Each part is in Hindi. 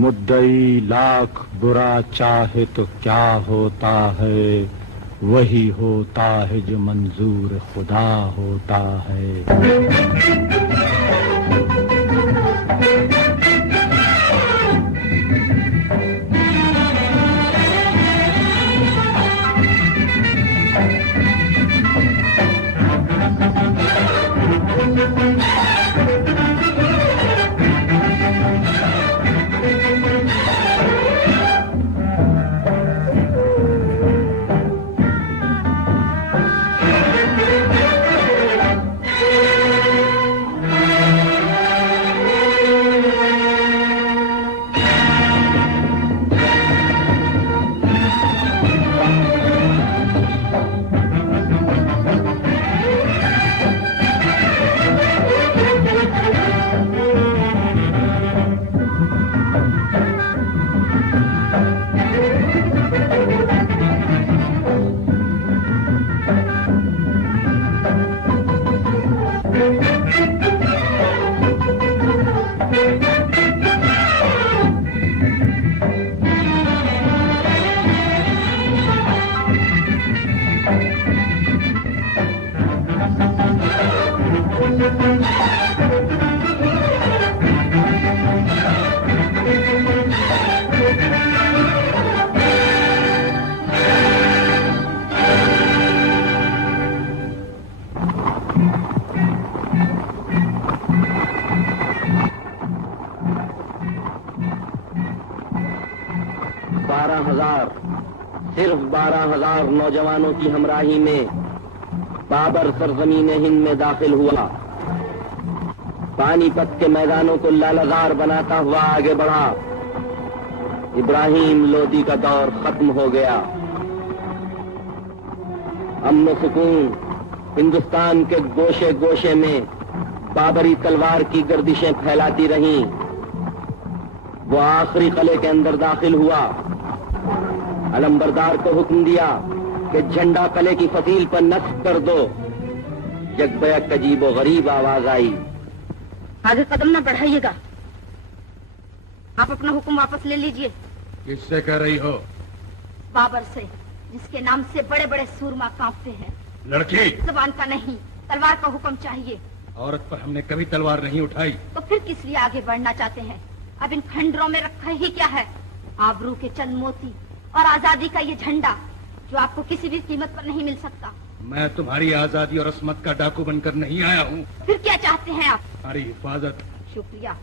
मुद्दई लाख बुरा चाहे तो क्या होता है, वही होता है जो मंजूर खुदा होता है। 12,000 सिर्फ 12,000 नौजवानों की हमराही में बाबर सरजमीन हिंद में दाखिल हुआ। पानीपत के मैदानों को लालाजार बनाता हुआ आगे बढ़ा। इब्राहिम लोदी का दौर खत्म हो गया। अमन सुकून हिंदुस्तान के गोशे गोशे में बाबरी तलवार की गर्दिशें फैलाती रहीं। वो आखिरी किले के अंदर दाखिल हुआ। अलंबरदार को हुक्म दिया कि झंडा किले की फसील पर नस्ब कर दो। यकबयक अजीबो गरीब आवाज आई, आगे कदम न बढ़ाइएगा, आप अपना हुक्म वापस ले लीजिए। किससे कह रही हो? बाबर से, जिसके नाम से बड़े बड़े सूरमा कांपते हैं। लड़की, जुबान का नहीं, तलवार का हुक्म चाहिए। औरत पर हमने कभी तलवार नहीं उठाई। तो फिर किस लिए आगे बढ़ना चाहते हैं? अब इन खंडरों में रखा ही क्या है? आबरू के चंद मोती और आजादी का ये झंडा जो आपको किसी भी कीमत पर नहीं मिल सकता। मैं तुम्हारी आजादी और अस्मत का डाकू बनकर नहीं आया हूँ। फिर क्या चाहते हैं आप? तुम्हारी हिफाजत। शुक्रिया,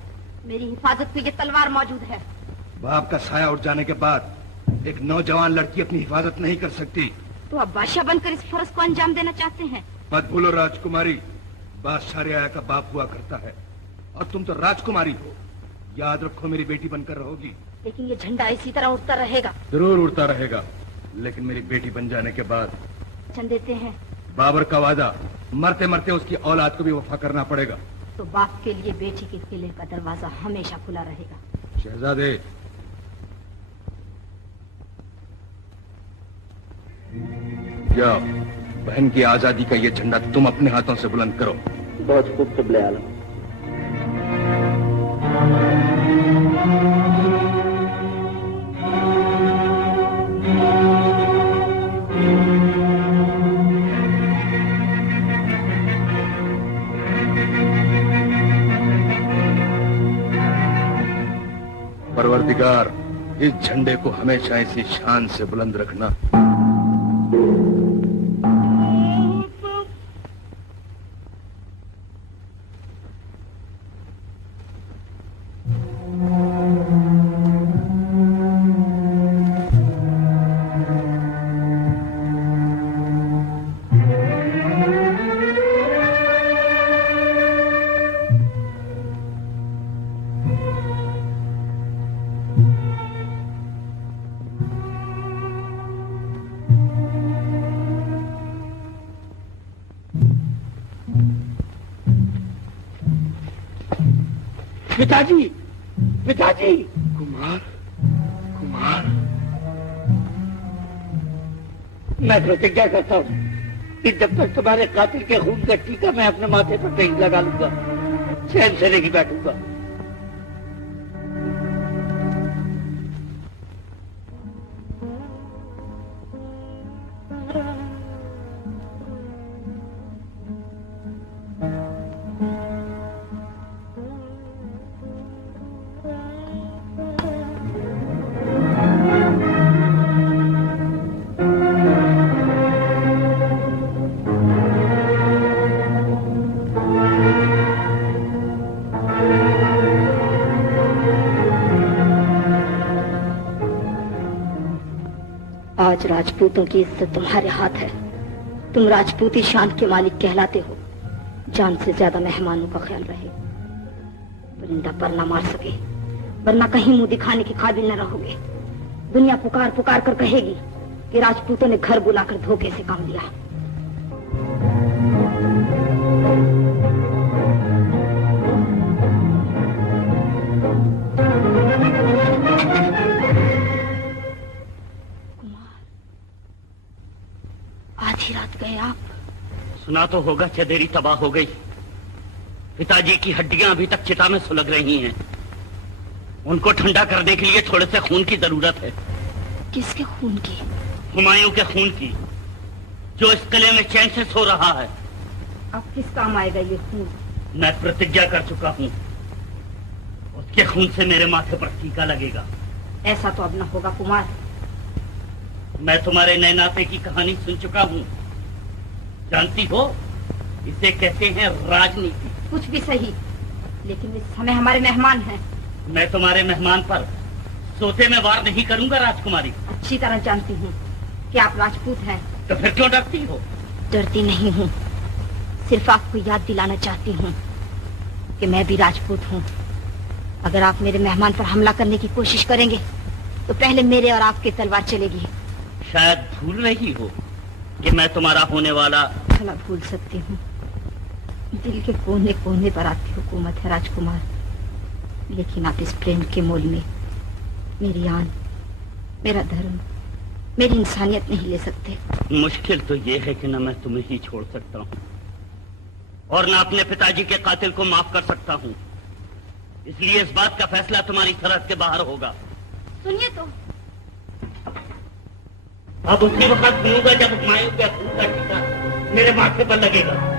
मेरी हिफाजत पे ये तलवार मौजूद है। बाप का साया उठ जाने के बाद एक नौजवान लड़की अपनी हिफाजत नहीं कर सकती। तो आप बादशाह बनकर इस फर्ज को अंजाम देना चाहते हैं? मत भूलो राजकुमारी, बादशाह रियाया का बाप हुआ करता है और तुम तो राजकुमारी हो। याद रखो, मेरी बेटी बनकर रहोगी। लेकिन ये झंडा इसी तरह उड़ता रहेगा। जरूर उड़ता रहेगा, लेकिन मेरी बेटी बन जाने के बाद वचन देते हैं? बाबर का वादा, मरते मरते उसकी औलाद को भी वफा करना पड़ेगा। तो बाप के लिए बेटी के किले का दरवाजा हमेशा खुला रहेगा। शहजादे, जाओ, बहन की आजादी का ये झंडा तुम अपने हाथों से बुलंद करो। बहुत खूब क़िबले आलम। परवरदिगार, इस झंडे को हमेशा इसी शान से बुलंद रखना। पिताजी, पिताजी! कुमार, कुमार! मैं प्रतिज्ञा करता हूँ कि जब तक तुम्हारे कातिल के खून का टीका मैं अपने माथे पर नहीं लगा लूंगा, चैन से नहीं बैठूंगा। आज राजपूतों की इज्जत तुम्हारे हाथ है। तुम राजपूती शान के मालिक कहलाते हो। जान से ज्यादा मेहमानों का ख्याल रहे। परिंदा पर न मार सके, वरना कहीं मुंह दिखाने के काबिल न रहोगे। दुनिया पुकार पुकार कर कहेगी कि राजपूतों ने घर बुलाकर धोखे से काम लिया। आधी रात गए आप। सुना तो होगा चंदेरी तबाह हो गई। पिताजी की हड्डियां अभी तक चिता में सुलग रही हैं। उनको ठंडा करने के लिए थोड़े से खून की जरूरत है। किसके खून की? हुमायूं के खून की, जो इस किले में चैन से सो रहा है। अब किस काम आएगा ये खून? मैं प्रतिज्ञा कर चुका हूँ, उसके खून से मेरे माथे पर टीका लगेगा। ऐसा तो अब न होगा कुमार। मैं तुम्हारे नए नाते की कहानी सुन चुका हूँ। जानती हो, इसे कहते हैं राजनीति। कुछ भी सही, लेकिन इस समय हमारे मेहमान हैं। मैं तुम्हारे मेहमान पर सोते में वार नहीं करूंगा राजकुमारी। अच्छी तरह जानती हूँ कि आप राजपूत हैं। तो फिर क्यों डरती हो? डरती नहीं हूँ, सिर्फ आपको याद दिलाना चाहती हूँ कि मैं भी राजपूत हूँ। अगर आप मेरे मेहमान पर हमला करने की कोशिश करेंगे तो पहले मेरे और आपकी तलवार चलेगी। शायद भूल रही हो कि मैं तुम्हारा होने वाला। भला भूल सकती हूँ। दिल के कोने कोने पर आपकी हुकूमत है राजकुमार, लेकिन आप इस प्रेम के मोल में मेरी आन, मेरा धर्म, मेरी इंसानियत नहीं ले सकते। मुश्किल तो ये है कि न मैं तुम्हें ही छोड़ सकता हूँ और न अपने पिताजी के कातिल को माफ कर सकता हूँ। इसलिए इस बात का फैसला तुम्हारी सरहद के बाहर होगा। सुनिए तो। अब उसी वक्त सुनूंगा जब हुमायूं के खून का टीका मेरे माथे पर लगेगा।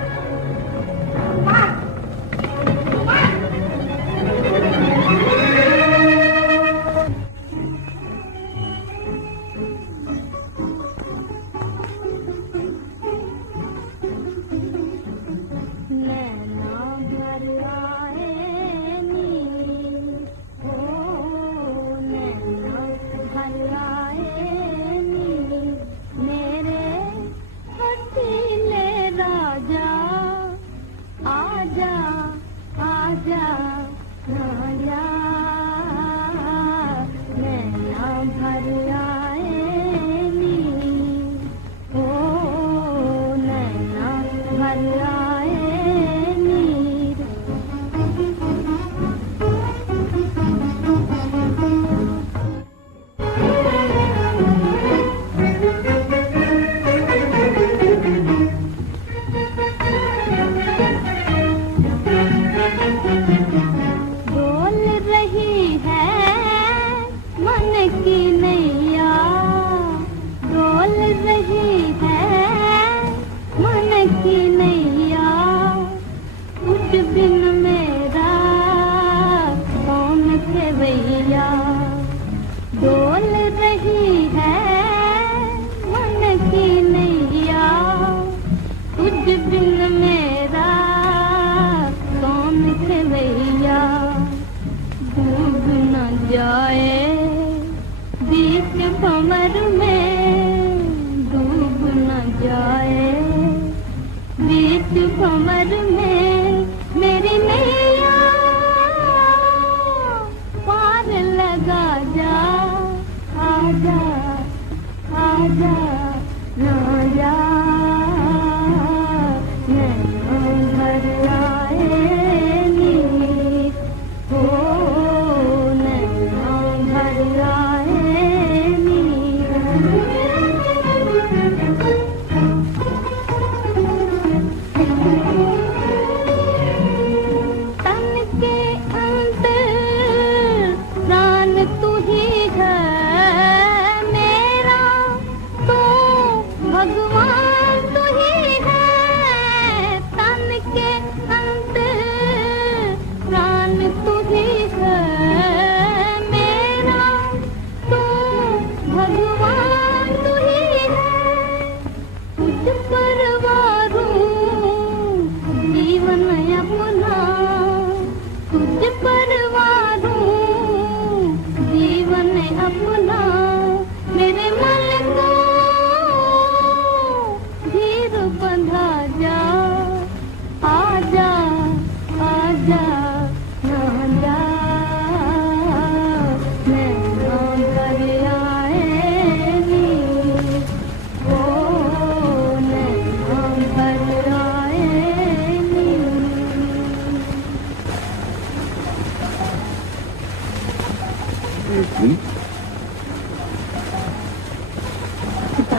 तो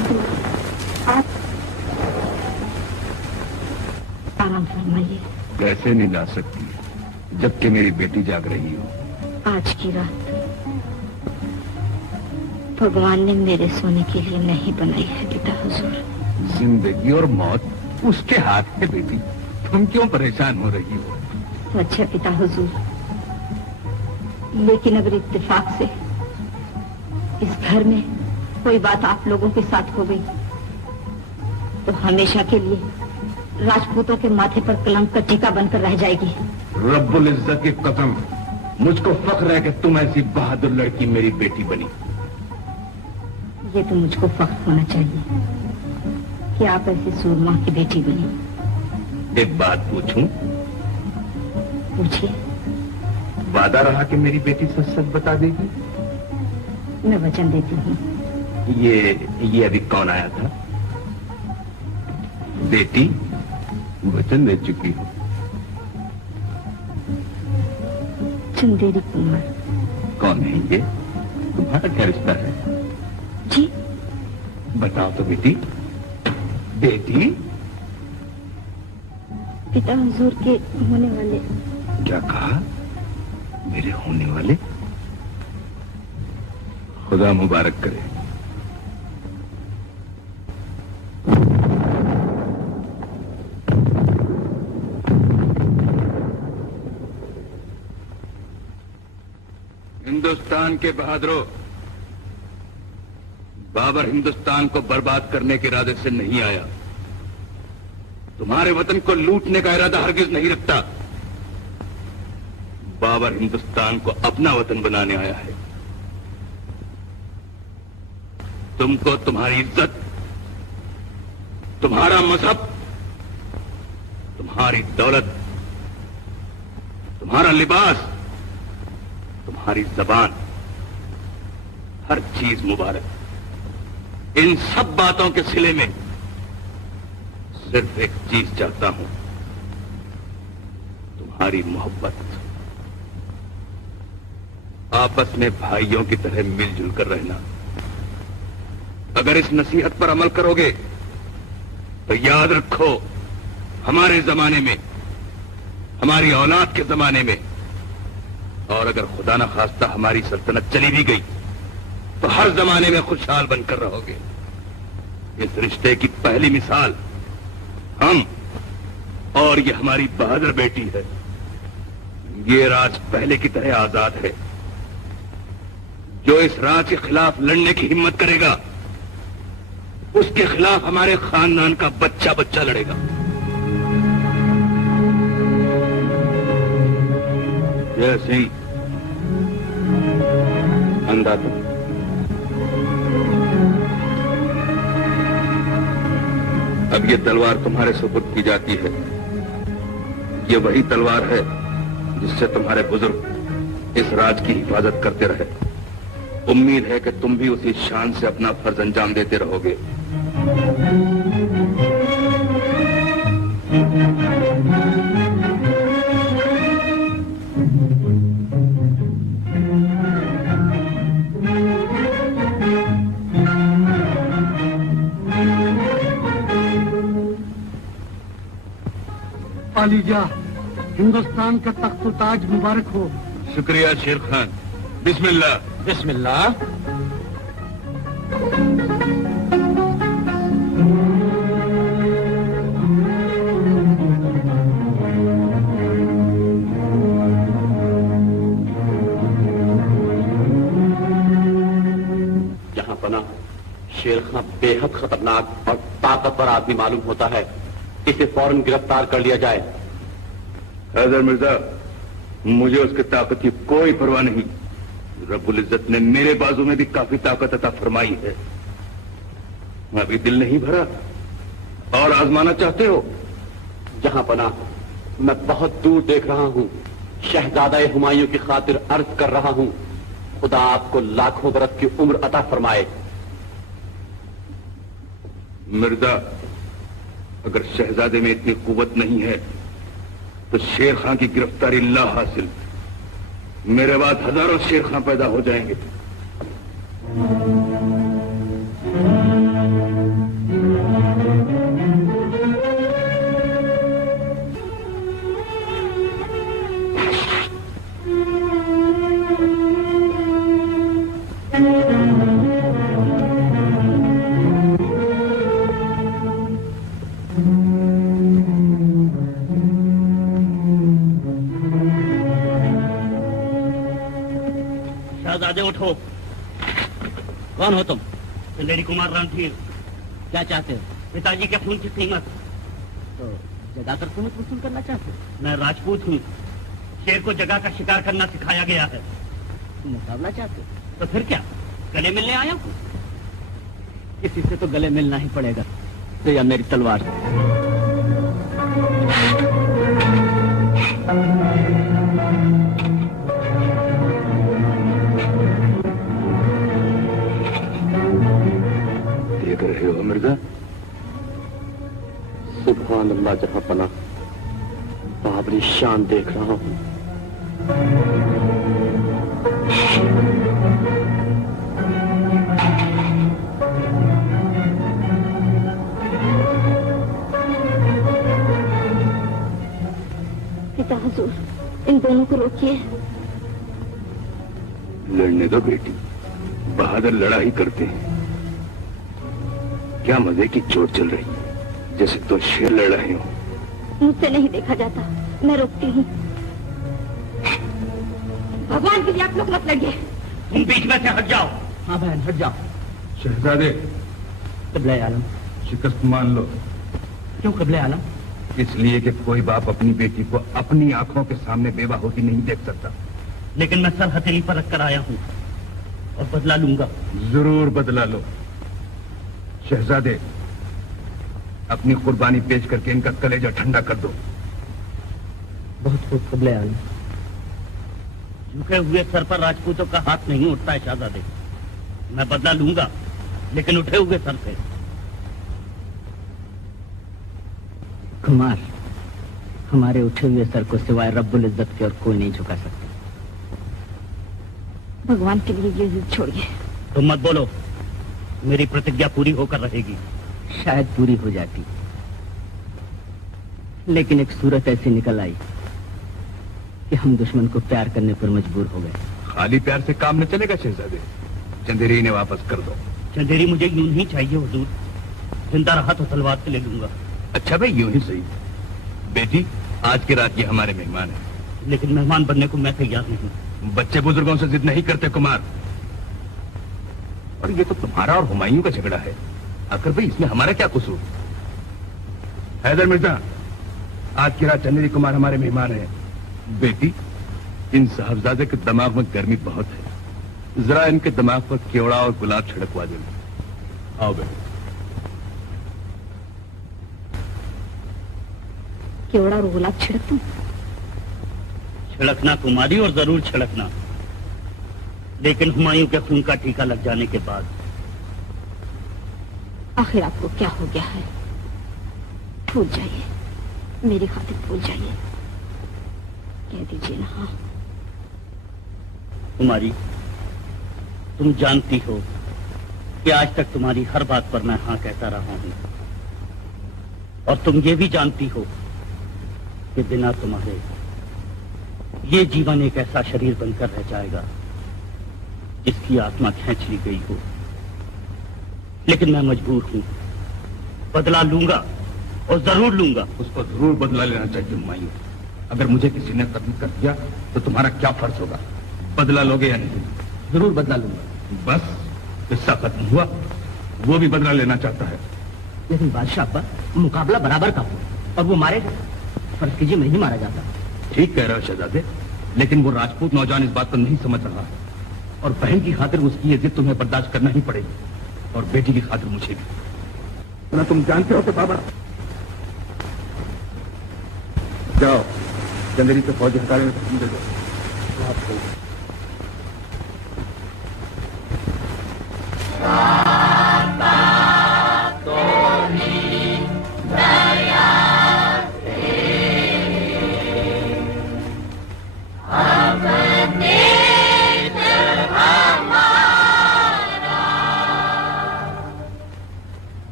आप आराम फरमाइए। कैसे नहीं ला सकती जबकि मेरी बेटी जाग रही हो। आज की रात भगवान ने मेरे सोने के लिए नहीं बनाई है पिता हुजूर। जिंदगी और मौत उसके हाथ है बेटी, तुम क्यों परेशान हो रही हो? अच्छा पिता हुजूर, लेकिन अगर इत्तेफाक से इस घर में कोई बात आप लोगों के साथ हो गई तो हमेशा के लिए राजपूतों के माथे पर कलंक का टीका बनकर रह जाएगी। रब्बुल इज्जत की कसम, मुझको फख्र है कि तुम ऐसी बहादुर लड़की मेरी बेटी बनी। ये तो मुझको फख्र होना चाहिए कि आप ऐसी सूरमा की बेटी बनी। एक बात पूछूं? पूछिए। वादा रहा कि मेरी बेटी सच सच बता देगी? मैं वचन देती हूँ। ये अभी कौन आया था? बेटी, वचन दे चुकी हो। चंदेरी कुमार। कौन है ये? तुम्हारा क्या रिश्ता है? जी बताओ तो बेटी। बेटी, पिता हुजूर के होने वाले। क्या कहा? मेरे होने वाले? खुदा मुबारक करे। हिंदुस्तान के बहादुरों, बाबर हिंदुस्तान को बर्बाद करने के इरादे से नहीं आया। तुम्हारे वतन को लूटने का इरादा हरगिज नहीं रखता। बाबर हिंदुस्तान को अपना वतन बनाने आया है। तुमको तुम्हारी इज्जत, तुम्हारा मजहब, तुम्हारी दौलत, तुम्हारा लिबास, तुम्हारी जबान, हर चीज मुबारक। इन सब बातों के सिले में सिर्फ एक चीज चाहता हूं, तुम्हारी मोहब्बत। आपस में भाइयों की तरह मिलजुल कर रहना। अगर इस नसीहत पर अमल करोगे तो याद रखो, हमारे जमाने में, हमारी औलाद के जमाने में, और अगर खुदा न खास्ता हमारी सल्तनत चली भी गई तो हर जमाने में खुशहाल बनकर रहोगे। इस रिश्ते की पहली मिसाल हम, और ये हमारी बहादुर बेटी है। ये राज पहले की तरह आजाद है। जो इस राज के खिलाफ लड़ने की हिम्मत करेगा, उसके खिलाफ हमारे खानदान का बच्चा बच्चा लड़ेगा। जय सिंह, अंधा तुम। अब ये तलवार तुम्हारे सुपुर्द की जाती है। ये वही तलवार है जिससे तुम्हारे बुजुर्ग इस राज की हिफाजत करते रहे। उम्मीद है कि तुम भी उसी शान से अपना फर्ज अंजाम देते रहोगे। आलिजा, हिंदुस्तान का तख्त ताज मुबारक हो। शुक्रिया शेर खान। बिस्मिल्लाह। बिस्मिल्लाह। जहां पना शेर खान बेहद खतरनाक और ताकतवर आदमी मालूम होता है, इसे फौरन गिरफ्तार कर लिया जाए। हैदर मिर्जा, मुझे उसकी ताकत की कोई परवाह नहीं। रब्बुल इज्जत ने मेरे बाजू में भी काफी ताकत अता फरमाई है। अभी दिल नहीं भरा और आजमाना चाहते हो? जहां पना मैं बहुत दूर देख रहा हूं। शहजादा हुमायूं की खातिर अर्ज कर रहा हूं, खुदा आपको लाखों बरस की उम्र अता फरमाए। मिर्जा, अगर शहजादे में इतनी कुव्वत नहीं है तो शेर खां की गिरफ्तारी ला हासिल। मेरे बाद हजारों शेर खां पैदा हो जाएंगे। कौन हो तुम? चंदेरी कुमार रणधीर। क्या चाहते हो? पिताजी के खून की कीमत। तो जगाकर कीमत वसूल करना चाहते हो? मैं राजपूत हूँ, शेर को जगा कर शिकार करना सिखाया गया है। तुम मुकाबला चाहते हो? तो फिर क्या, गले मिलने आया हूँ? किसी से तो गले मिलना ही पड़ेगा, तो या मेरी तलवार से। देख रहे हो मिर्जा? सुभान अल्लाह जहां पना, बाबरी शान देख रहा हूं। पिता हुजूर, इन दोनों को रोकिए। लड़ने दो बेटी, बहादुर लड़ाई करते हैं। क्या मजे की चोट चल रही है, जैसे तो शेर लड़ रहे हो। मुझसे नहीं देखा जाता, मैं रोकती हूँ। भगवान के लिए आप लोग मत लड़िए। तुम बीच में से हट जाओ। हाँ बहन, हट जाओ। शहजादे, क़िबला आलम। शिकस्त मान लो। क्यों क़िबला आलम? इसलिए कि कोई बाप अपनी बेटी को अपनी आंखों के सामने बेवा होती नहीं देख सकता। लेकिन मैं सर हथेली पर रख कर आया हूँ और बदला लूंगा। जरूर बदला लो। शहजादे, अपनी कुर्बानी पेश करके इनका कलेजा ठंडा कर दो। बहुत खूब क़िबला आलम। झुके हुए सर पर राजपूतों का हाथ नहीं उठता है शहजादे। मैं बदला लूंगा, लेकिन उठे हुए सर से। कुमार, हमारे उठे हुए सर को सिवाय रब्बुल इज्जत के और कोई नहीं झुका सकता। भगवान के लिए ये जिद छोड़िए। तुम मत बोलो, मेरी प्रतिज्ञा पूरी होकर रहेगी। शायद पूरी हो जाती, लेकिन एक सूरत ऐसी निकल आई कि हम दुश्मन को प्यार करने पर मजबूर हो गए। खाली प्यार से काम न चलेगा शहजादे। चंदेरी ने वापस कर दो। चंदेरी मुझे यूं नहीं चाहिए हुजूर, जिंदा रहा तो तलवार से ले लूंगा। अच्छा भाई, यूं ही सही। बेटी, आज की रात ये हमारे मेहमान हैं। लेकिन मेहमान बनने को मैं तैयार नहीं। बच्चे बुजुर्गों से जिद नहीं करते कुमार। और ये तो तुम्हारा और हुमायूं का झगड़ा है। आखिर भाई इसमें हमारा क्या कसूर? हैदर मिर्जा, आज की रात चंदेरी कुमार हमारे मेहमान हैं। बेटी, इन साहबजादे के दिमाग में गर्मी बहुत है, जरा इनके दिमाग पर केवड़ा और गुलाब छिड़कवा देना। आओ बेटी। केवड़ा और गुलाब छिड़क दूं? छिड़कना कुमारी, और जरूर छिड़कना, लेकिन हुमायूं के खून का टीका लग जाने के बाद। आखिर आपको क्या हो गया है? भूल जाइए, मेरी खातिर भूल जाइए। कह दीजिए ना। हाँ कुमारी, तुम जानती हो कि आज तक तुम्हारी हर बात पर मैं हाँ कहता रहा हूं, और तुम ये भी जानती हो कि बिना तुम्हारे ये जीवन एक ऐसा शरीर बनकर रह जाएगा जिसकी आत्मा खींच ली गई हो। लेकिन मैं मजबूर हूं, बदला लूंगा और जरूर लूंगा। उसको जरूर बदला लेना चाहिए हुमायूं। अगर मुझे किसी ने कत्ल कर दिया तो तुम्हारा क्या फर्ज होगा? बदला लोगे या नहीं? जरूर बदला लूंगा। बस किस्सा खत्म हुआ। वो भी बदला लेना चाहता है। लेकिन बादशाह पर मुकाबला बराबर का हो, और वो मारेगा। फर्ज कीजिए मैं ही मारा जाता। ठीक कह रहे हो शहजादे, लेकिन वो राजपूत नौजवान इस बात को नहीं समझ रहा है, और बहन की खातिर उसकी ये जिद तुम्हें बर्दाश्त करना ही पड़ेगी, और बेटी की खातिर मुझे भी। ना तुम जानते हो कि बाबा। जाओ, चंदेरी से फौज हटाने में तुम दे दो।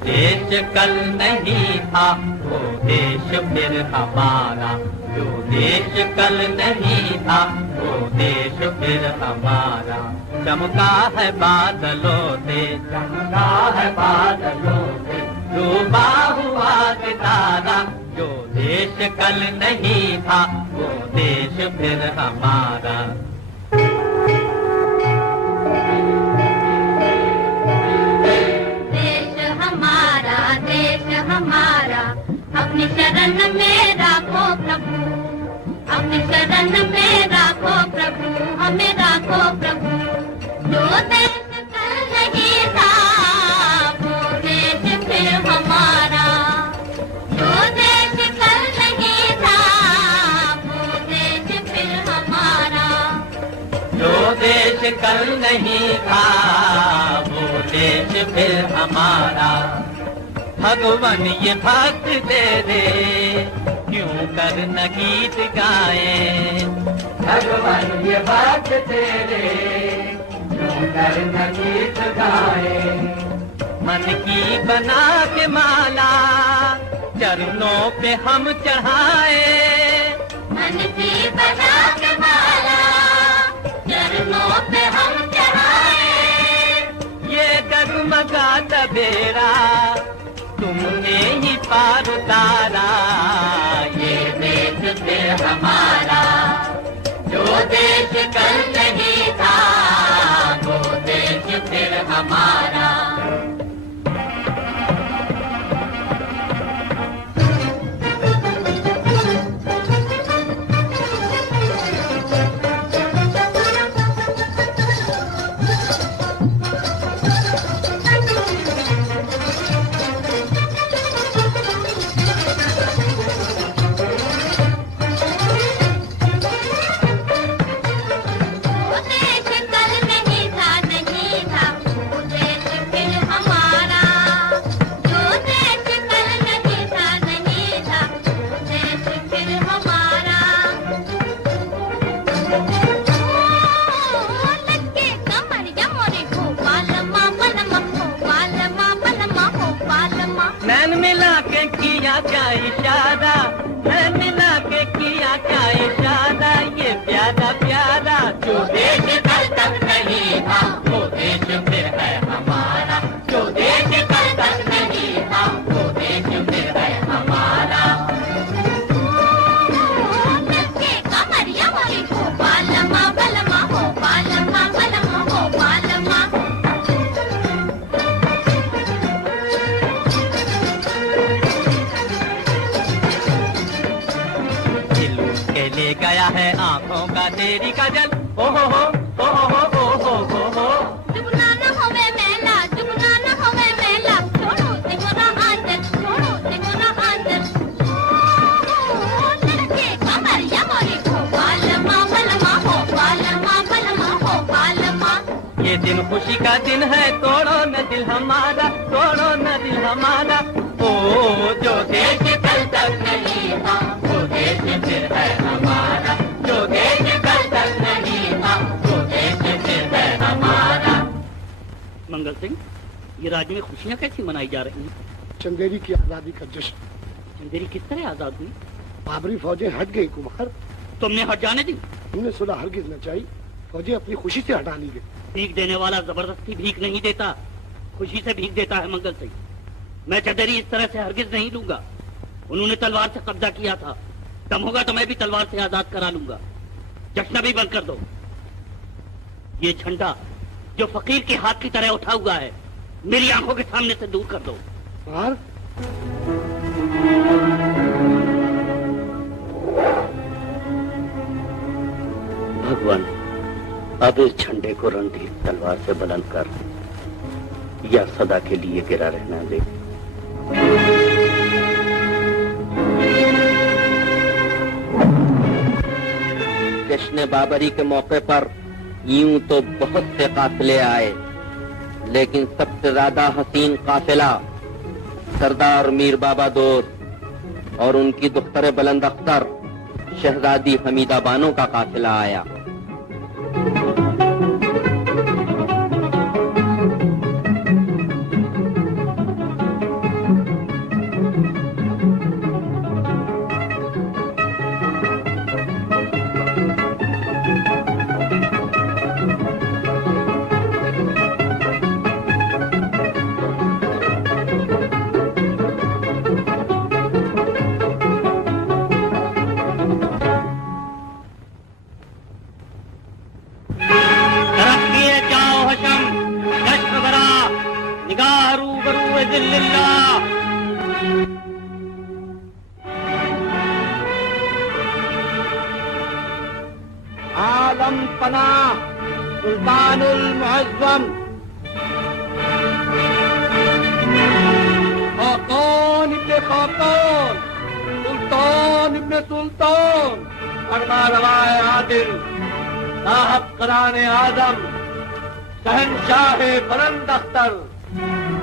देश कल नहीं था वो देश फिर हमारा, जो देश कल नहीं था वो देश फिर हमारा। चमका है बादलों से, चमका है बादलों से, डूबा हुआ सितारा। जो देश कल नहीं था वो देश फिर हमारा। हमारा। अपनी शरण में राखो प्रभु, अपनी शरण में राखो प्रभु, हमें राखो प्रभु। जो देश कल नहीं था वो देश फिर हमारा, जो देश कल नहीं था वो देश फिर हमारा। जो देश कल नहीं था वो देश फिर हमारा। भगवान ये भक्त तेरे क्यों कर न गीत गाए, भगवान ये भक्त तेरे क्यों कर न गीत गाए। मन की बना के माला चरणों पे हम चढ़ाए, मन की बना के माला चरणों पे हम चढ़ाए। ये डगमगा तबेरा तुमने ही पार उतारा। ये देश फिर हमारा, जो देश कल नहीं था वो देश फिर हमारा। नैन मिला के किया क्या इशारा, नैन मिला के किया क्या इशारा। ये प्यारा प्यारा जो देश कल तक नहीं था वो देश फिर है हमारा, जो देश कल तक नहीं था वो देश फिर है हमारा। कमरिया वाली हो बालमा बलमा हो बालमा बलमा हो बालमा। ले गया है आंखों का तेरी काजल, ओ हो हो ओ हो हो ओ हो हो। जुगना न होवे मेला, जुगना न होवे मेला, छोड़ो तिगोरा आंचल, छोड़ो तिगोरा आंचल। लड़के कमरिया मोरी हो बालमा बलमा हो बालमा बलमा हो बालमा। ये दिन खुशी का दिन है, तोड़ो न दिल हमारा, तोड़ो न दिल हमारा। ओ जो देश कल तक नहीं था वो देश फिर है हमारा, जो देश कल तक नहीं था वो देश फिर है हमारा। मंगल सिंह, ये राज्य में खुशियाँ कैसी मनाई जा रही हैं? चंदेरी की आजादी का जश्न। चंदेरी किस तरह आजाद हुई? बाबरी फौजें हट गई कुमार। तुमने हट जाने दी? तुमने सुलह हरगिज न चाहिए, फौजें अपनी खुशी से हटा ली गई। भीख देने वाला जबरदस्ती भीख नहीं देता, खुशी से भीख देता है। मंगल सिंह, मैं चंदेरी इस तरह से हरगिज नहीं लूंगा। उन्होंने तलवार से कब्जा किया था, दम होगा तो मैं भी तलवार से आजाद करा लूंगा। जश्न भी बंद कर दो। ये झंडा जो फकीर के हाथ की तरह उठा हुआ है, मेरी आंखों के सामने से दूर कर दो। कुमार, भगवान, अब इस झंडे को रणधीर तलवार से बुलंद कर या सदा के लिए गिरा रहना दे। जश्न बाबरी के मौके पर यूं तो बहुत से काफिले आए, लेकिन सबसे ज्यादा हसीन काफिला सरदार मीर बाबा दोस्त और उनकी दुख्तर बुलंद अख्तर शहजादी हमीदा बानो का काफिला आया। आलम पनाह सुल्तानुल मुअज़्ज़म खाकान इब्न खाकान सुल्तान इब्न सुल्तान फरमा रवाए आदिल साहब कराने आजम शहनशाह बुलंद अख्तर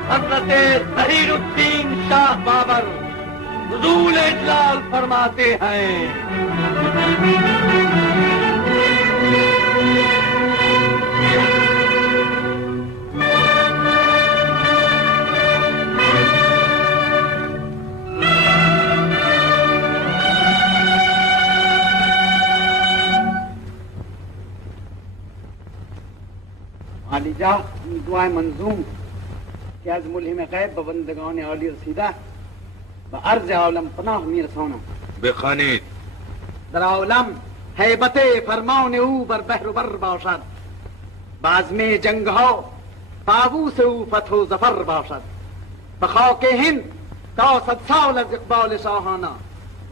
हज़रत ज़हीरुद्दीन शाह बाबर हुज़ूर इजलाल फरमाते हैं। आलिजा दुआए मंजूम कि आज मुल्हिम गैब बबंदगान औली रसीदा बअर्ज़ आलम पनाह मीर सोना बेखानीद दराउलम हैबते फरमान ऊ बर बहर बर बाशद बाज में जंग हो बाबू से ऊ फतो जफर बाशद बखाके हिंद ता सद साल अज इकबाल शाहाना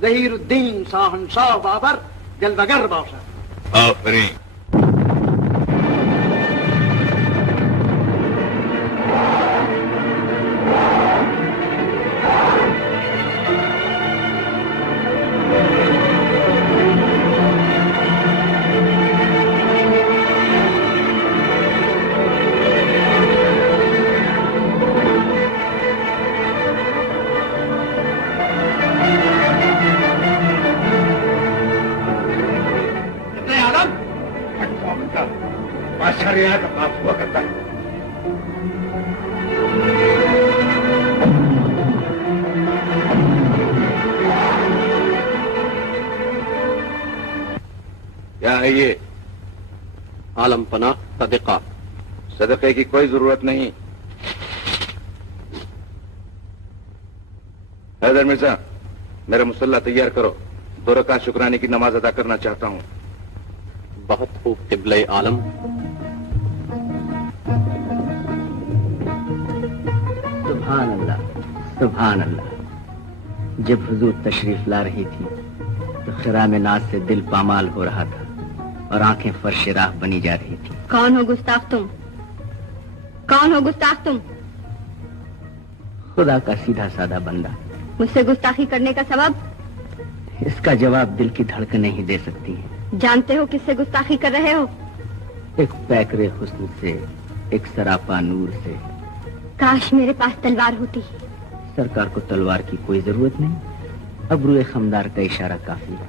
ज़हीरुद्दीन शाहनशाह बाबर जलवगर बाशद। आफरीन। हुआ करता है। क्या है ये? आलम पनाह सदका। सदक़े की कोई जरूरत नहीं। हैदर मिर्जा, मेरा मुसल्ला तैयार करो। 2 रकात शुक्राने की नमाज अदा करना चाहता हूँ। बहुत खूब क़िबले आलम। सुभान अल्लाह, सुभान अल्लाह। जब हुजूर तशरीफ ला रही थी तो खिराम नाज से दिल पामाल हो रहा था और आंखें फर्श राह बनी जा रही थी। कौन हो गुस्ताख तुम? कौन हो गुस्ताख तुम? खुदा का सीधा साधा बंदा। मुझसे गुस्ताखी करने का सबब? इसका जवाब दिल की धड़कनें ही दे सकती हैं। जानते हो किससे गुस्ताखी कर रहे हो? एक पैकरे हुस्न से, एक सरापा नूर से। काश मेरे पास तलवार होती। सरकार को तलवार की कोई जरूरत नहीं। अबरूए खमदार का इशारा काफी है।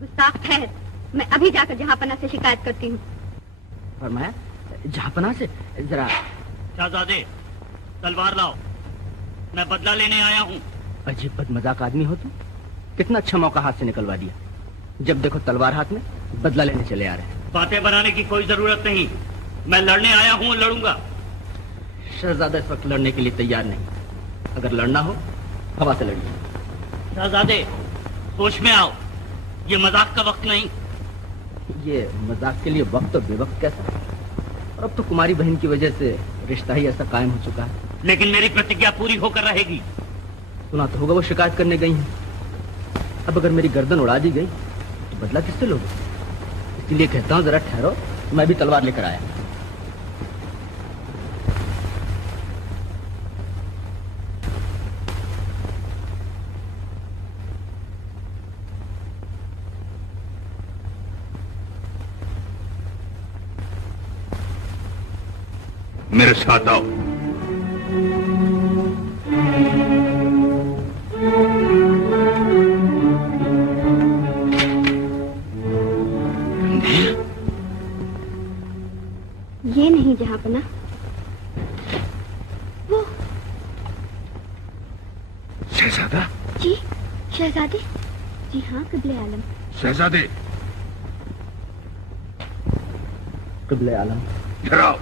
गुस्ताख ठहर, मैं अभी जाकर जहांपना से शिकायत करती हूँ। फरमाया जहांपना से? जरा शहजादे तलवार लाओ, मैं बदला लेने आया हूँ। अजीब बदमजाक आदमी हो तुम। कितना अच्छा मौका हाथ से निकलवा दिया। जब देखो तलवार हाथ में, बदला लेने चले आ रहे हैं। बातें बनाने की कोई जरूरत नहीं, मैं लड़ने आया हूँ, लड़ूंगा। शहजादा इस वक्त लड़ने के लिए तैयार नहीं। अगर लड़ना हो हवा से लड़िए। शहजादे होश में आओ, ये मजाक का वक्त नहीं। ये मजाक के लिए वक्त और बेवक्त कैसा? और अब तो कुमारी बहन की वजह से रिश्ता ही ऐसा कायम हो चुका है। लेकिन मेरी प्रतिज्ञा पूरी होकर रहेगी। सुना तो होगा वो शिकायत करने गई हैं। अब अगर मेरी गर्दन उड़ा दी गई तो बदला किससे लोगे? इसलिए कहता हूँ जरा ठहरो, मैं भी तलवार लेकर आया। मेरे साथ आओ। ये नहीं जहांपना, वो शहजादा। जी शहजादे। जी हाँ क़िबले आलम। शहजादे क़िबले आलम। इधर आओ।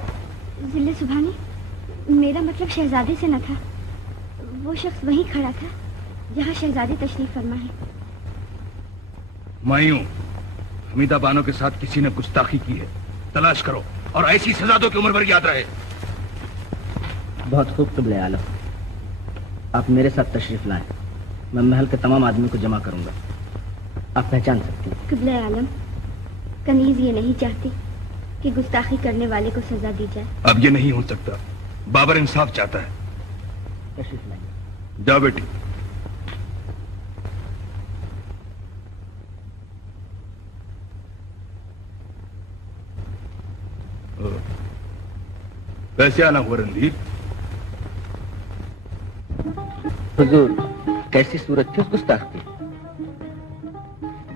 जिले सुभानी, मेरा मतलब शहजादे से न था। वो शख्स वहीं खड़ा था जहाँ शहजादे तशरीफ फरमा है। मायूं, हमीदा बानो के साथ किसी ने गुस्ताखी की है। तलाश करो और ऐसी सजा दो कि उम्र भर याद रहे। बहुत खूब क़िबले आलम, आप मेरे साथ तशरीफ लाएं। मैं महल के तमाम आदमी को जमा करूंगा। आप पहचान सकती हैं। क़िबले आलम, कनीज ये नहीं चाहती कि गुस्ताखी करने वाले को सजा दी जाए। अब ये नहीं हो सकता। बाबर इंसाफ चाहता है। तशरीफ लाइए। जाओ बेटी। वैसे आना हुआ रणधीर? हुजूर, कैसी सूरत थी उस गुस्ताख की।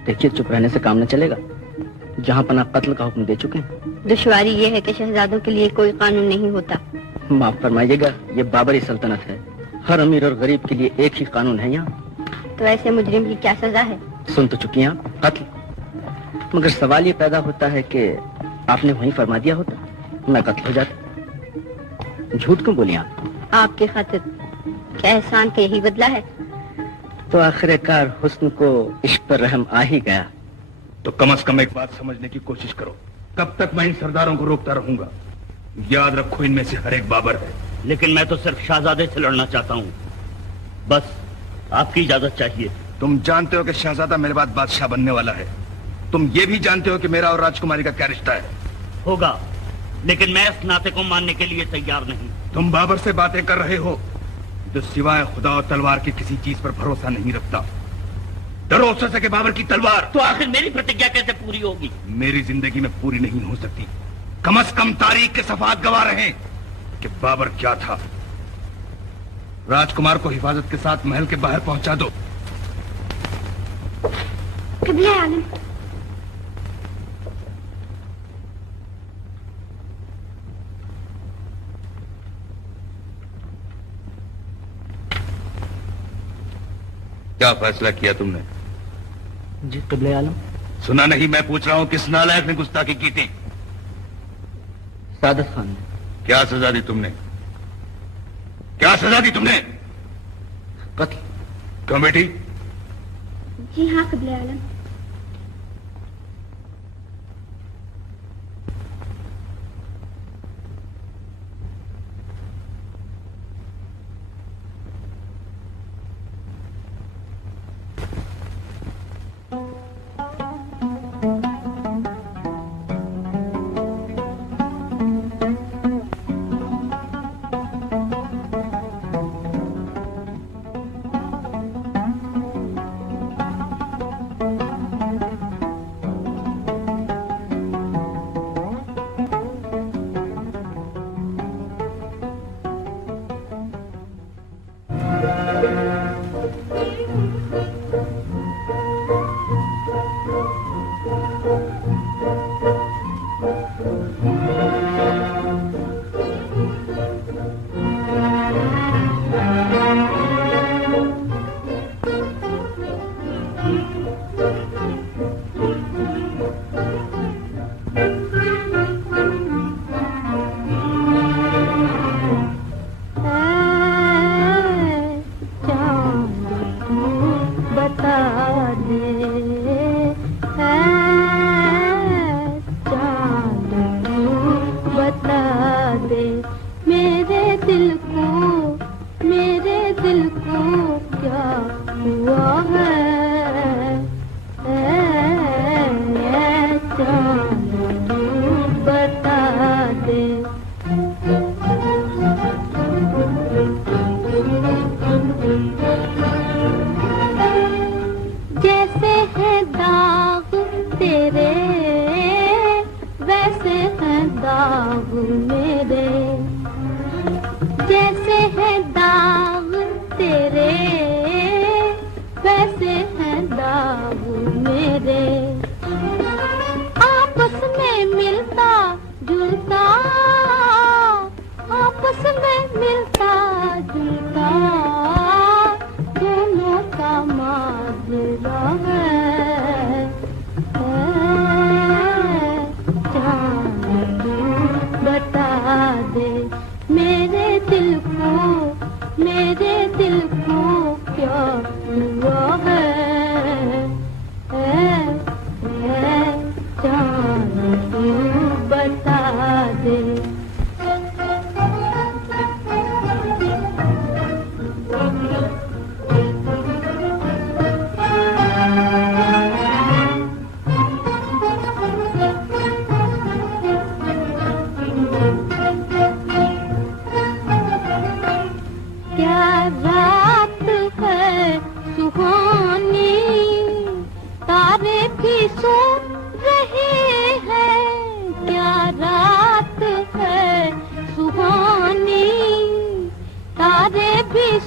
देखिए, चुप रहने से काम न चलेगा। जहां पना कत्ल का हुक्म दे चुके हैं। दुश्वारी ये है कि शहजादों के लिए कोई कानून नहीं होता। माफ फरमाइएगा, ये बाबरी सल्तनत है। हर अमीर और गरीब के लिए एक ही कानून है यहाँ। तो ऐसे मुजरिम की क्या सजा है? सुन तो चुकी हैं आप, कत्ल। मगर सवाल ये पैदा होता है कि आपने वहीं फरमा दिया होता, मैं कत्ल हो जाता। झूठ क्यों बोली आप? आपके खातिर क्या एहसान का यही बदला है? तो आखिरकार हुस्न को इश्क पर रहम आ ही गया। तो कम से कम एक बात समझने की कोशिश करो। कब तक मैं इन सरदारों को रोकता रहूंगा? याद रखो, इनमें से हर एक बाबर है। लेकिन मैं तो सिर्फ शहजादे से लड़ना चाहता हूँ। बस आपकी इजाजत चाहिए। तुम जानते हो कि शहजादा मेरे बाद बादशाह बनने वाला है। तुम ये भी जानते हो कि मेरा और राजकुमारी का क्या रिश्ता है। होगा, लेकिन मैं इस नाते को मानने के लिए तैयार नहीं। तुम बाबर से बातें कर रहे हो जो सिवाय खुदा और तलवार की किसी चीज पर भरोसा नहीं रखता। डरो उससे सके बाबर की तलवार। तो आखिर मेरी प्रतिज्ञा कैसे पूरी होगी? मेरी जिंदगी में पूरी नहीं हो सकती। कम से कम तारीख के सफात गवाह रहे कि बाबर क्या था। राजकुमार को हिफाजत के साथ महल के बाहर पहुंचा दो। क़िबले आलम, क्या फैसला किया तुमने? जी क़िबले आलम। सुना नहीं, मैं पूछ रहा हूं किस नालायक ने गुस्ताखी की थी? सादत खान ने। क्या सजा दी तुमने? क्या सजा दी तुमने? कत्ल। क्यों बेटी? जी हाँ क़िबले आलम।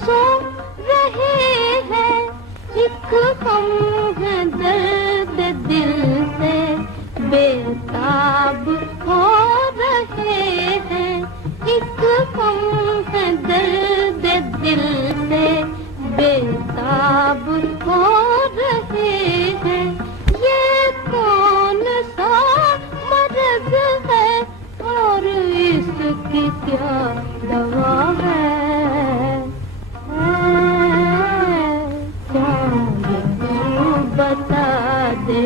सो रहे हैं, एक हम है दर्द दिल से बेताब हो रहे हैं, एक हम है दर्द दिल से बेताब हो रहे हैं। ये कौन सा मर्ज है और इसकी क्या दवा है? चांद तू बता दे।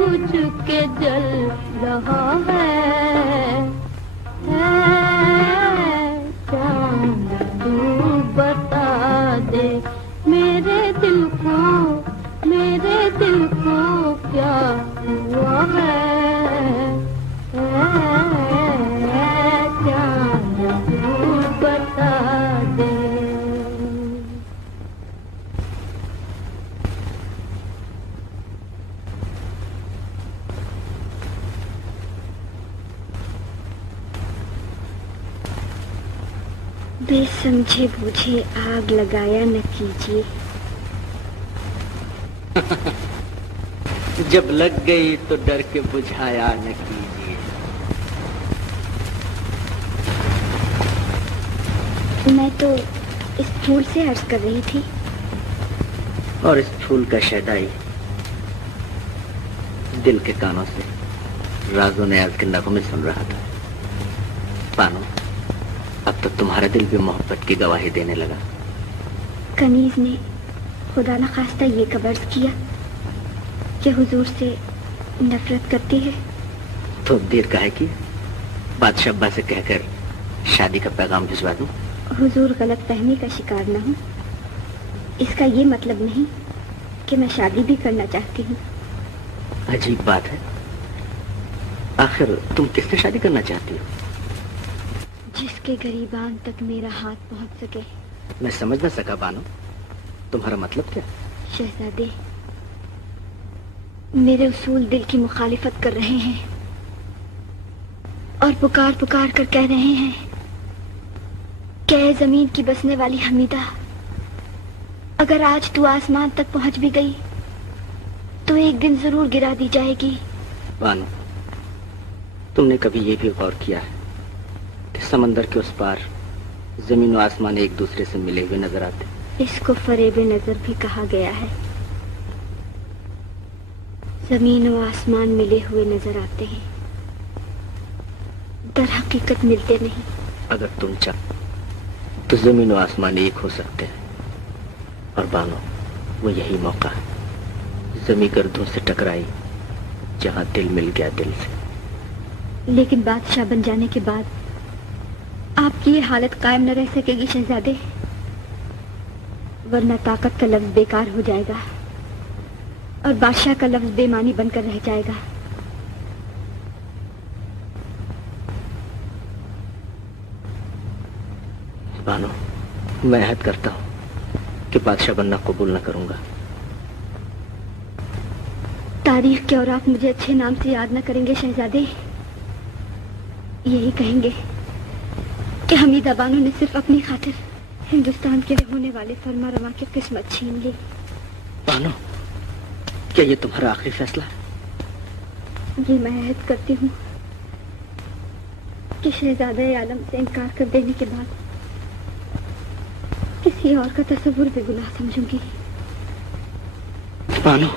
बुझ के जल रहा है, चांद तू बता दे मेरे दिल को क्या हुआ है? चांद तू बता दे। बेसमझे बूझे आग लगाया न कीजिए। जब लग गई तो डर के बुझाया न कीजिए। मैं तो इस फूल से अर्ज कर रही थी। और इस फूल का शहदाई दिल के कानों से राजों ने आज के नगमे सुन रहा था। पानो, अब तो तुम्हारा दिल भी मोहब्बत की गवाही देने लगा। कनीज ने खुदा न खास्ता ये कबर्ज किया कि हुजूर से नफरत करती है। तो देर काहे की? बादशाह अब्बा से कहकर शादी का पैगाम भिजवा दूं। हुजूर गलत फहमी का शिकार न हो। इसका ये मतलब नहीं कि मैं शादी भी करना चाहती हूँ। अजीब बात है। आखिर तुम किससे शादी करना चाहती हो? जिसके गरीबान तक मेरा हाथ पहुँच सके। मैं समझ न सका बानो, तुम्हारा मतलब क्या? शहजादे, मेरे उसूल दिल की मुखालिफत कर रहे हैं और पुकार पुकार कर कह रहे हैं कि ऐ जमीन की बसने वाली हमीदा, अगर आज तू आसमान तक पहुंच भी गई तो एक दिन जरूर गिरा दी जाएगी। बानो, तुमने कभी ये भी गौर किया है कि समंदर के उस पार जमीन और आसमान एक दूसरे से मिले हुए नजर आते? इसको फरेबे नजर भी कहा गया है। जमीन और आसमान मिले हुए नजर आते हैं, दर हकीकत मिलते नहीं। अगर तुम चाहो तो जमीन और आसमान एक हो सकते हैं। और बानो, वो यही मौका है। जमी गर्दों से टकराई जहां दिल मिल गया दिल से। लेकिन बादशाह बन जाने के बाद आपकी ये हालत कायम न रह सकेगी शहजादे, वरना ताकत का लफ्ज बेकार हो जाएगा और बादशाह का लफ्ज बेमानी बनकर रह जाएगा। बानो, मैं अहद करता हूं कि बादशाह बनना कबूल न करूंगा। तारीख के और आप मुझे अच्छे नाम से याद न करेंगे शहजादे। यही कहेंगे कि हमीदा बानो ने सिर्फ अपनी खातिर हिंदुस्तान के होने वाले फरमा रवा की किस्मत छीन ली। बानो, क्या ये तुम्हारा आखिरी फैसला है? ये मैं अहद करती हूँ कि शहजादा आलम से इनकार कर देने के बाद किसी और का तस्वुर भी गुनाह समझूंगी। बानो,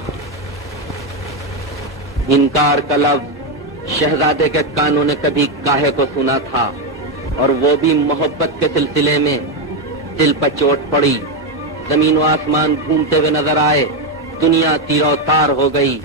इनकार का लफ्ज शहजादे के कानों ने कभी काहे को सुना था, और वो भी मोहब्बत के सिलसिले में। दिल पर चोट पड़ी, जमीन व आसमान घूमते हुए नजर आए, दुनिया तीरों तार हो गई।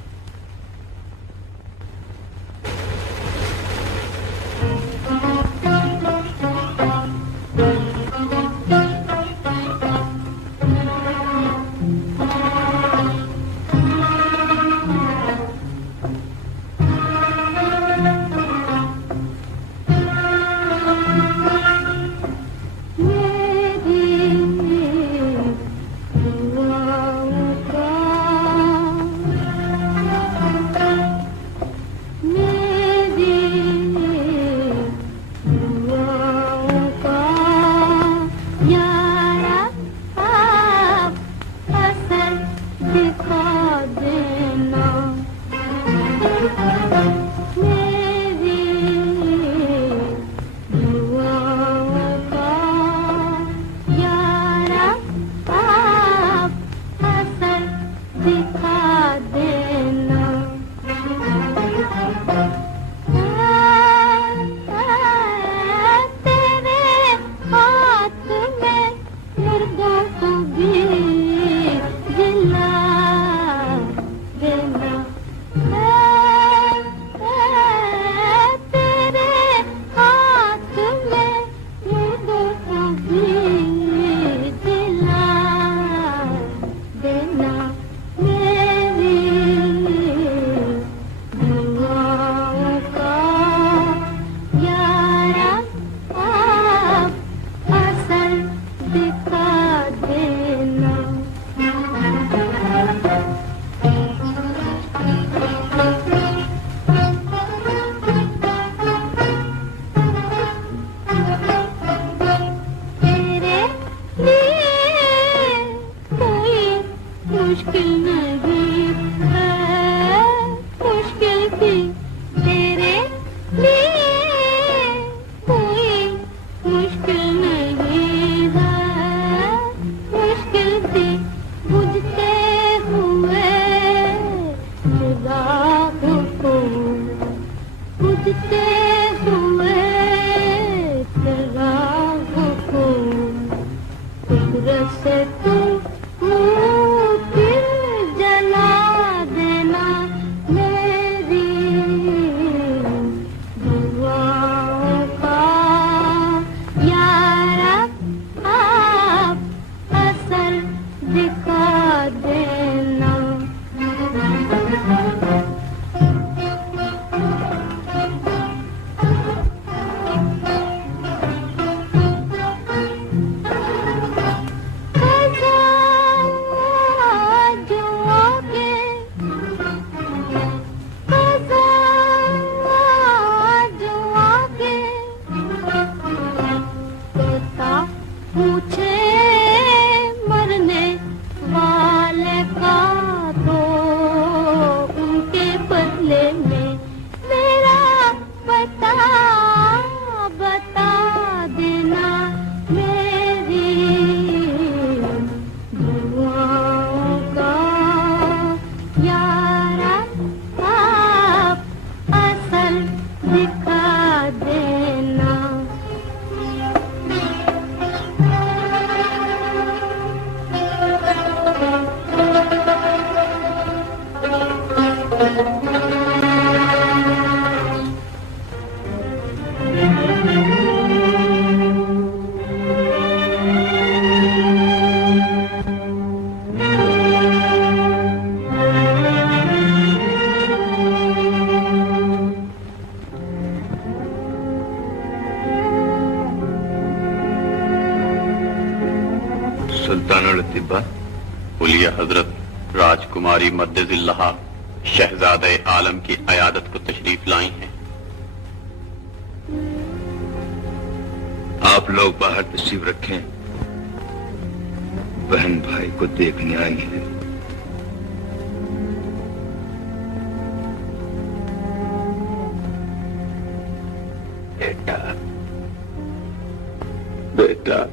उलिया हजरत राजकुमारी मद्दजिल्लहा शहजादे आलम की अयादत को तशरीफ लाई हैं। आप लोग बाहर तशरीफ रखें, बहन भाई को देखने आई है। बेटा बेटा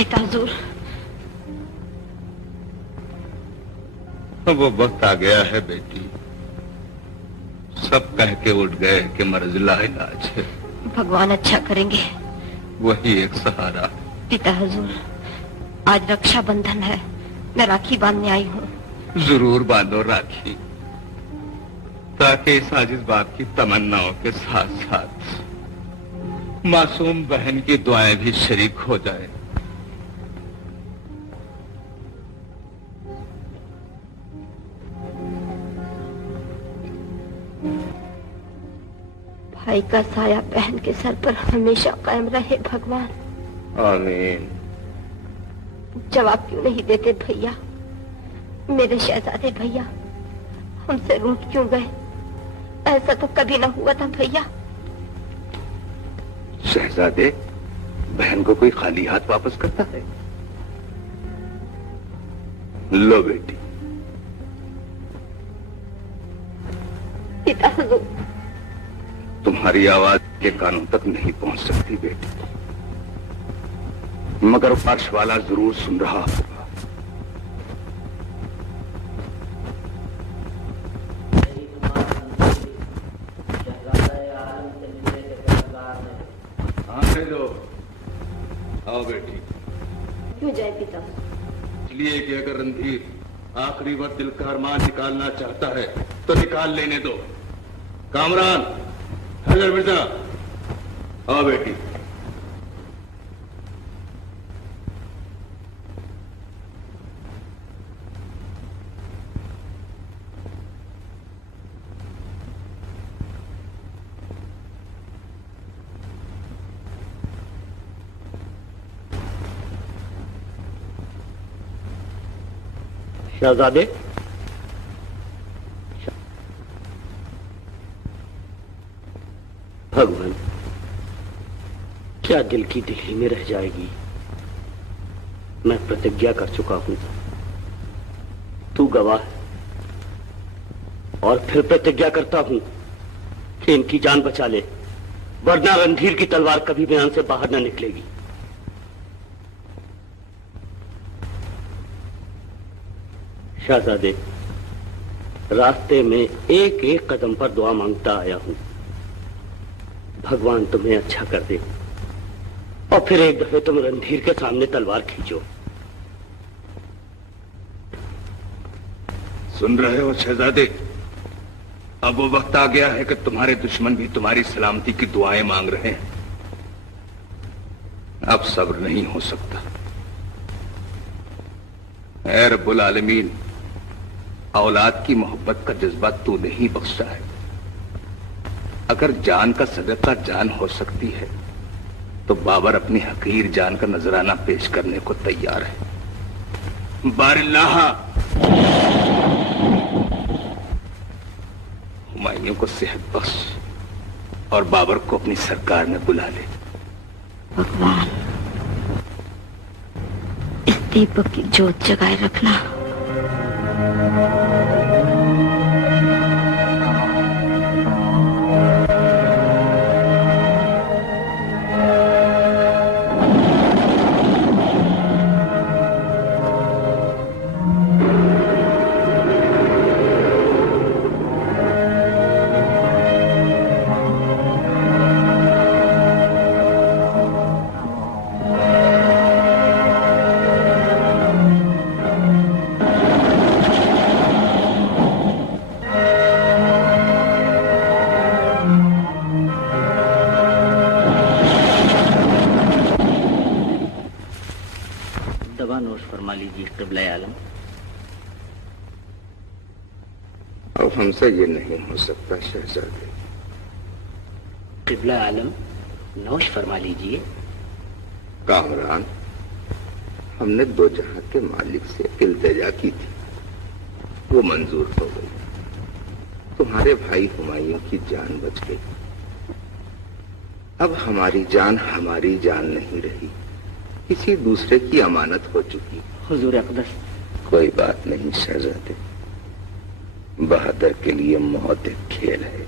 पिता हुजूर, वो वक्त आ गया है बेटी, सब कह के उठ गए कि मर्ज लाइलाज है। भगवान अच्छा करेंगे। वही एक सहारा। पिता हुजूर, आज रक्षाबंधन है, मैं राखी बांधने आई हूँ। जरूर बांधो राखी, ताकि इस आजिज बाप की तमन्नाओं के साथ साथ मासूम बहन की दुआएं भी शरीक हो जाए। भाई का साया बहन के सर पर हमेशा कायम रहे भगवान। आमीन। जवाब क्यों नहीं देते भैया? मेरे शहजादे भैया हमसे रूठ क्यों गए? ऐसा तो कभी ना हुआ था भैया। शहजादे बहन को कोई खाली हाथ वापस करता है? लो बेटी। पिता हुजूर, तुम्हारी आवाज के कानों तक नहीं पहुंच सकती बेटी, मगर फर्श वाला जरूर सुन रहा होगा। हाँ हेलो, आओ बेटी। क्यों जाए पिता? इसलिए कि अगर रणधीर आखिरी वक्त दिल का अरमान निकालना चाहता है तो निकाल लेने दो। कामरान, हैदर मिर्जा, आओ बेटी। शहजादे, भगवान, क्या दिल की दिल ही में रह जाएगी? मैं प्रतिज्ञा कर चुका हूं, तू गवाह है, और फिर प्रतिज्ञा करता हूं कि इनकी जान बचा ले, वरना रणधीर की तलवार कभी बयान से बाहर न निकलेगी। शहजादे, रास्ते में एक एक कदम पर दुआ मांगता आया हूं, भगवान तुम्हें अच्छा कर दे, और फिर एक दफे तुम रणधीर के सामने तलवार खींचो। सुन रहे हो शहजादे, अब वो वक्त आ गया है कि तुम्हारे दुश्मन भी तुम्हारी सलामती की दुआएं मांग रहे हैं। अब सब्र नहीं हो सकता। ऐ रब्बुल आलमीन, औलाद की मोहब्बत का जज्बा तूने ही बख्शा है। अगर जान का सदका जान हो सकती है तो बाबर अपनी हकीर जान का नजराना पेश करने को तैयार है। बारिल्लाह, हुमायूं को सेहत बख्श और बाबर को अपनी सरकार में बुला ले। भगवान, इस दीपक की जोत जगाए रखना। अब हमसे ये नहीं हो सकता शहजादे। क़िबला आलम, नौश फरमा लीजिए। कामरान, हमने दो जहां के मालिक से इल्तिजा की थी, वो मंजूर हो गई। तुम्हारे भाई हुमायूं की जान बच गई। अब हमारी जान नहीं रही, किसी दूसरे की अमानत हो चुकी। हुजूर अक़दस। कोई बात नहीं शहजादे, बहादुर के लिए मौत एक खेल है,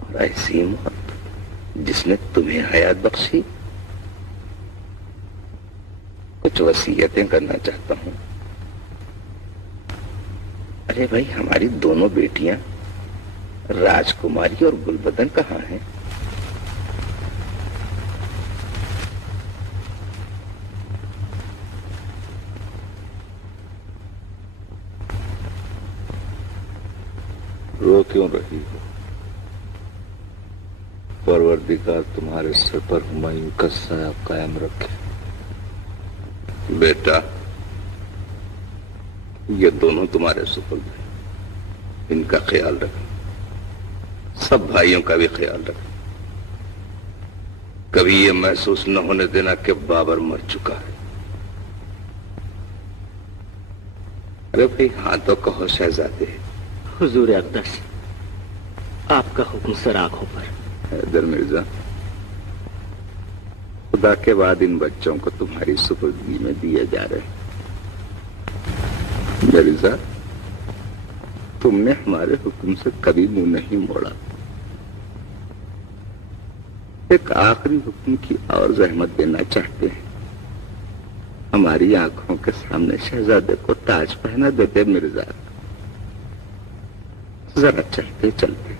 और ऐसी मौत जिसने तुम्हें हयात बख्शी कुछ वसीयतें करना चाहता हूं। अरे भाई, हमारी दोनों बेटियां राजकुमारी और गुलबदन कहाँ हैं? रो क्यों रही हो? परवरदिगार तुम्हारे सिर पर हुमायूं का साया कायम रखे। बेटा, ये दोनों तुम्हारे सुपुर्द हैं, इनका ख्याल रखना, सब भाइयों का भी ख्याल रखना। कभी ये महसूस न होने देना कि बाबर मर चुका है। अरे भाई, हाँ तो कहो शहजादे। हुजूर अक़दस, आपका हुक्म सर आंखों पर। हैदर मिर्जा, खुदा के बाद इन बच्चों को तुम्हारी सुपुर्दगी में दिए जा रहे हैं। मिर्जा, तुमने हमारे हुक्म से कभी मुंह नहीं मोड़ा। एक आखिरी हुक्म की और जहमत देना चाहते हैं। हमारी आंखों के सामने शहजादे को ताज पहना देते मिर्जा। जरा चलते चलते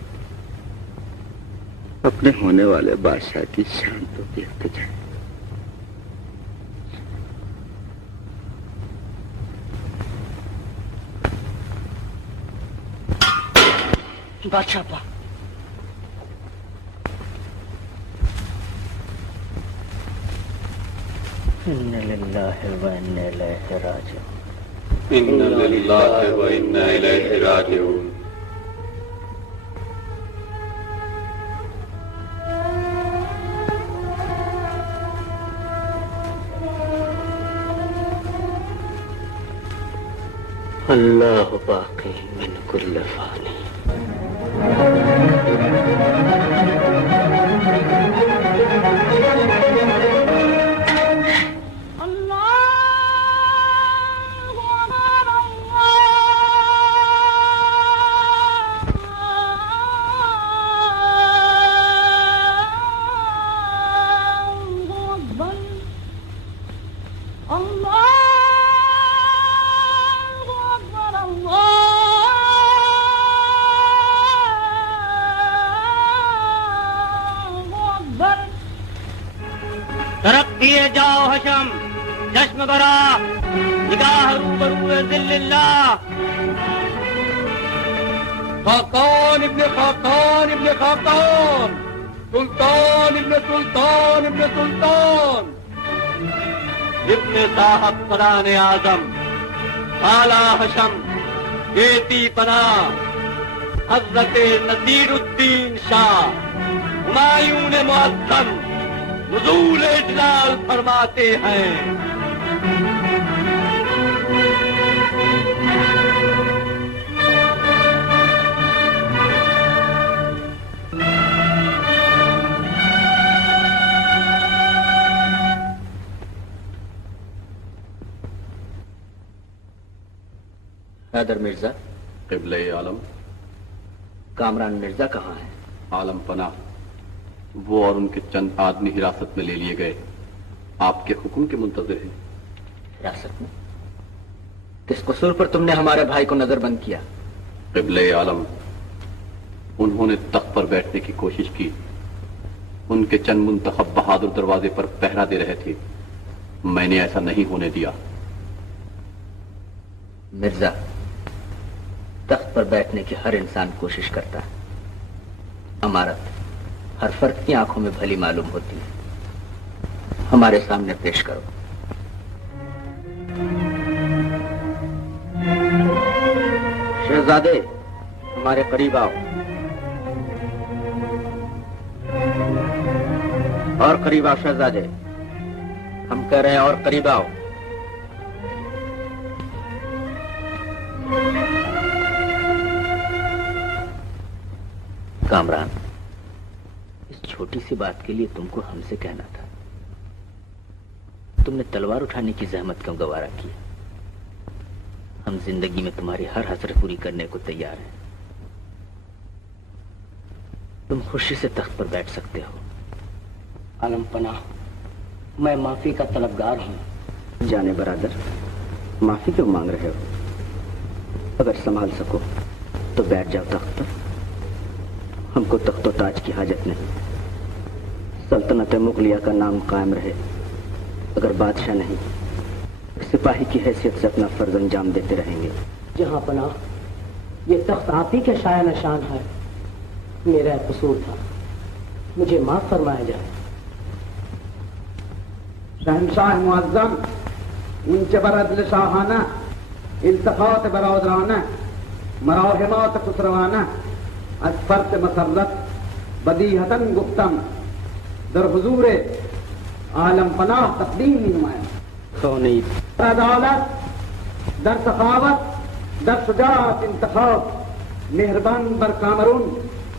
अपने होने वाले बादशाह की शान तो देखते जाए। बादशाह पा इन्ना लिल्लाहि व इन्ना इलैहि राजिऊन। इन्ना लिल्लाहि व इन्ना इलैहि राजिऊन। अल्लाह बाक़ी मिन कुल्ल फ़ानी। तरफ दिए जाओ हशम, जश्न बरा, निगाह रूबरू ज़िल्लिल्लाह। खाकान इब्ने खाकान इब्ने खाकान, सुल्तान इब्ने सुल्तान इब्ने सुल्तान, इब्ने साहब फरान आजम, आला हशम, गेती पना, हज़रत नसीरुद्दीन शाह, हुमायूं मुअज़्ज़म नुज़ूल इजलाल फरमाते हैं। हैदर मिर्जा। क़िबले आलम। कामरान मिर्जा कहाँ है? आलम पना, वो और उनके चंद आदमी हिरासत में ले लिए गए, आपके हुक्म के मुंतज़िर हैं। हिरासत में? किस कसूर पर तुमने हमारे भाई को नजरबंद किया? क़िबले आलम, उन्होंने तख्त पर बैठने की कोशिश की। उनके चंद मुंतखब बहादुर दरवाजे पर पहरा दे रहे थे। मैंने ऐसा नहीं होने दिया। मिर्जा, तख्त पर बैठने की हर इंसान कोशिश करता है। अमारत हर फर्द की आंखों में भली मालूम होती है। हमारे सामने पेश करो। शहजादे, हमारे करीब आओ। और करीब आओ शहजादे, हम कह रहे हैं और करीब आओ। कामरान, इस छोटी सी बात के लिए तुमको हमसे कहना था। तुमने तलवार उठाने की जहमत क्यों गवारा किया? हम जिंदगी में तुम्हारी हर हसरत पूरी करने को तैयार हैं। तुम खुशी से तख्त पर बैठ सकते हो। आलम पनाह, मैं माफी का तलबगार हूं। जाने बरादर, माफी क्यों मांग रहे हो? अगर संभाल सको तो बैठ जाओ तख्त पर। हमको तख्तो ताज की हाजत नहीं। सल्तनत मुगलिया का नाम कायम रहे। अगर बादशाह नहीं, सिपाही की हैसियत से अपना फर्ज अंजाम देते रहेंगे। जहां पनाह, ये तख्त आप ही के शाया निशान है। मेरा कसूर था, मुझे माफ फरमाया जाए। शहनशाह मुअज्जम, इंच बरदल शाहाना, इल्तफात बरौदराना, मराहिमात खुसरवाना, असफरत मसरत, बदीहतन गुफ्तम, दर हुजूरे आलम पनाह तकदीम नुमाया। अदालत, दर सखावत, दर शुजाअत इंतखाब, मेहरबान बर कामरून,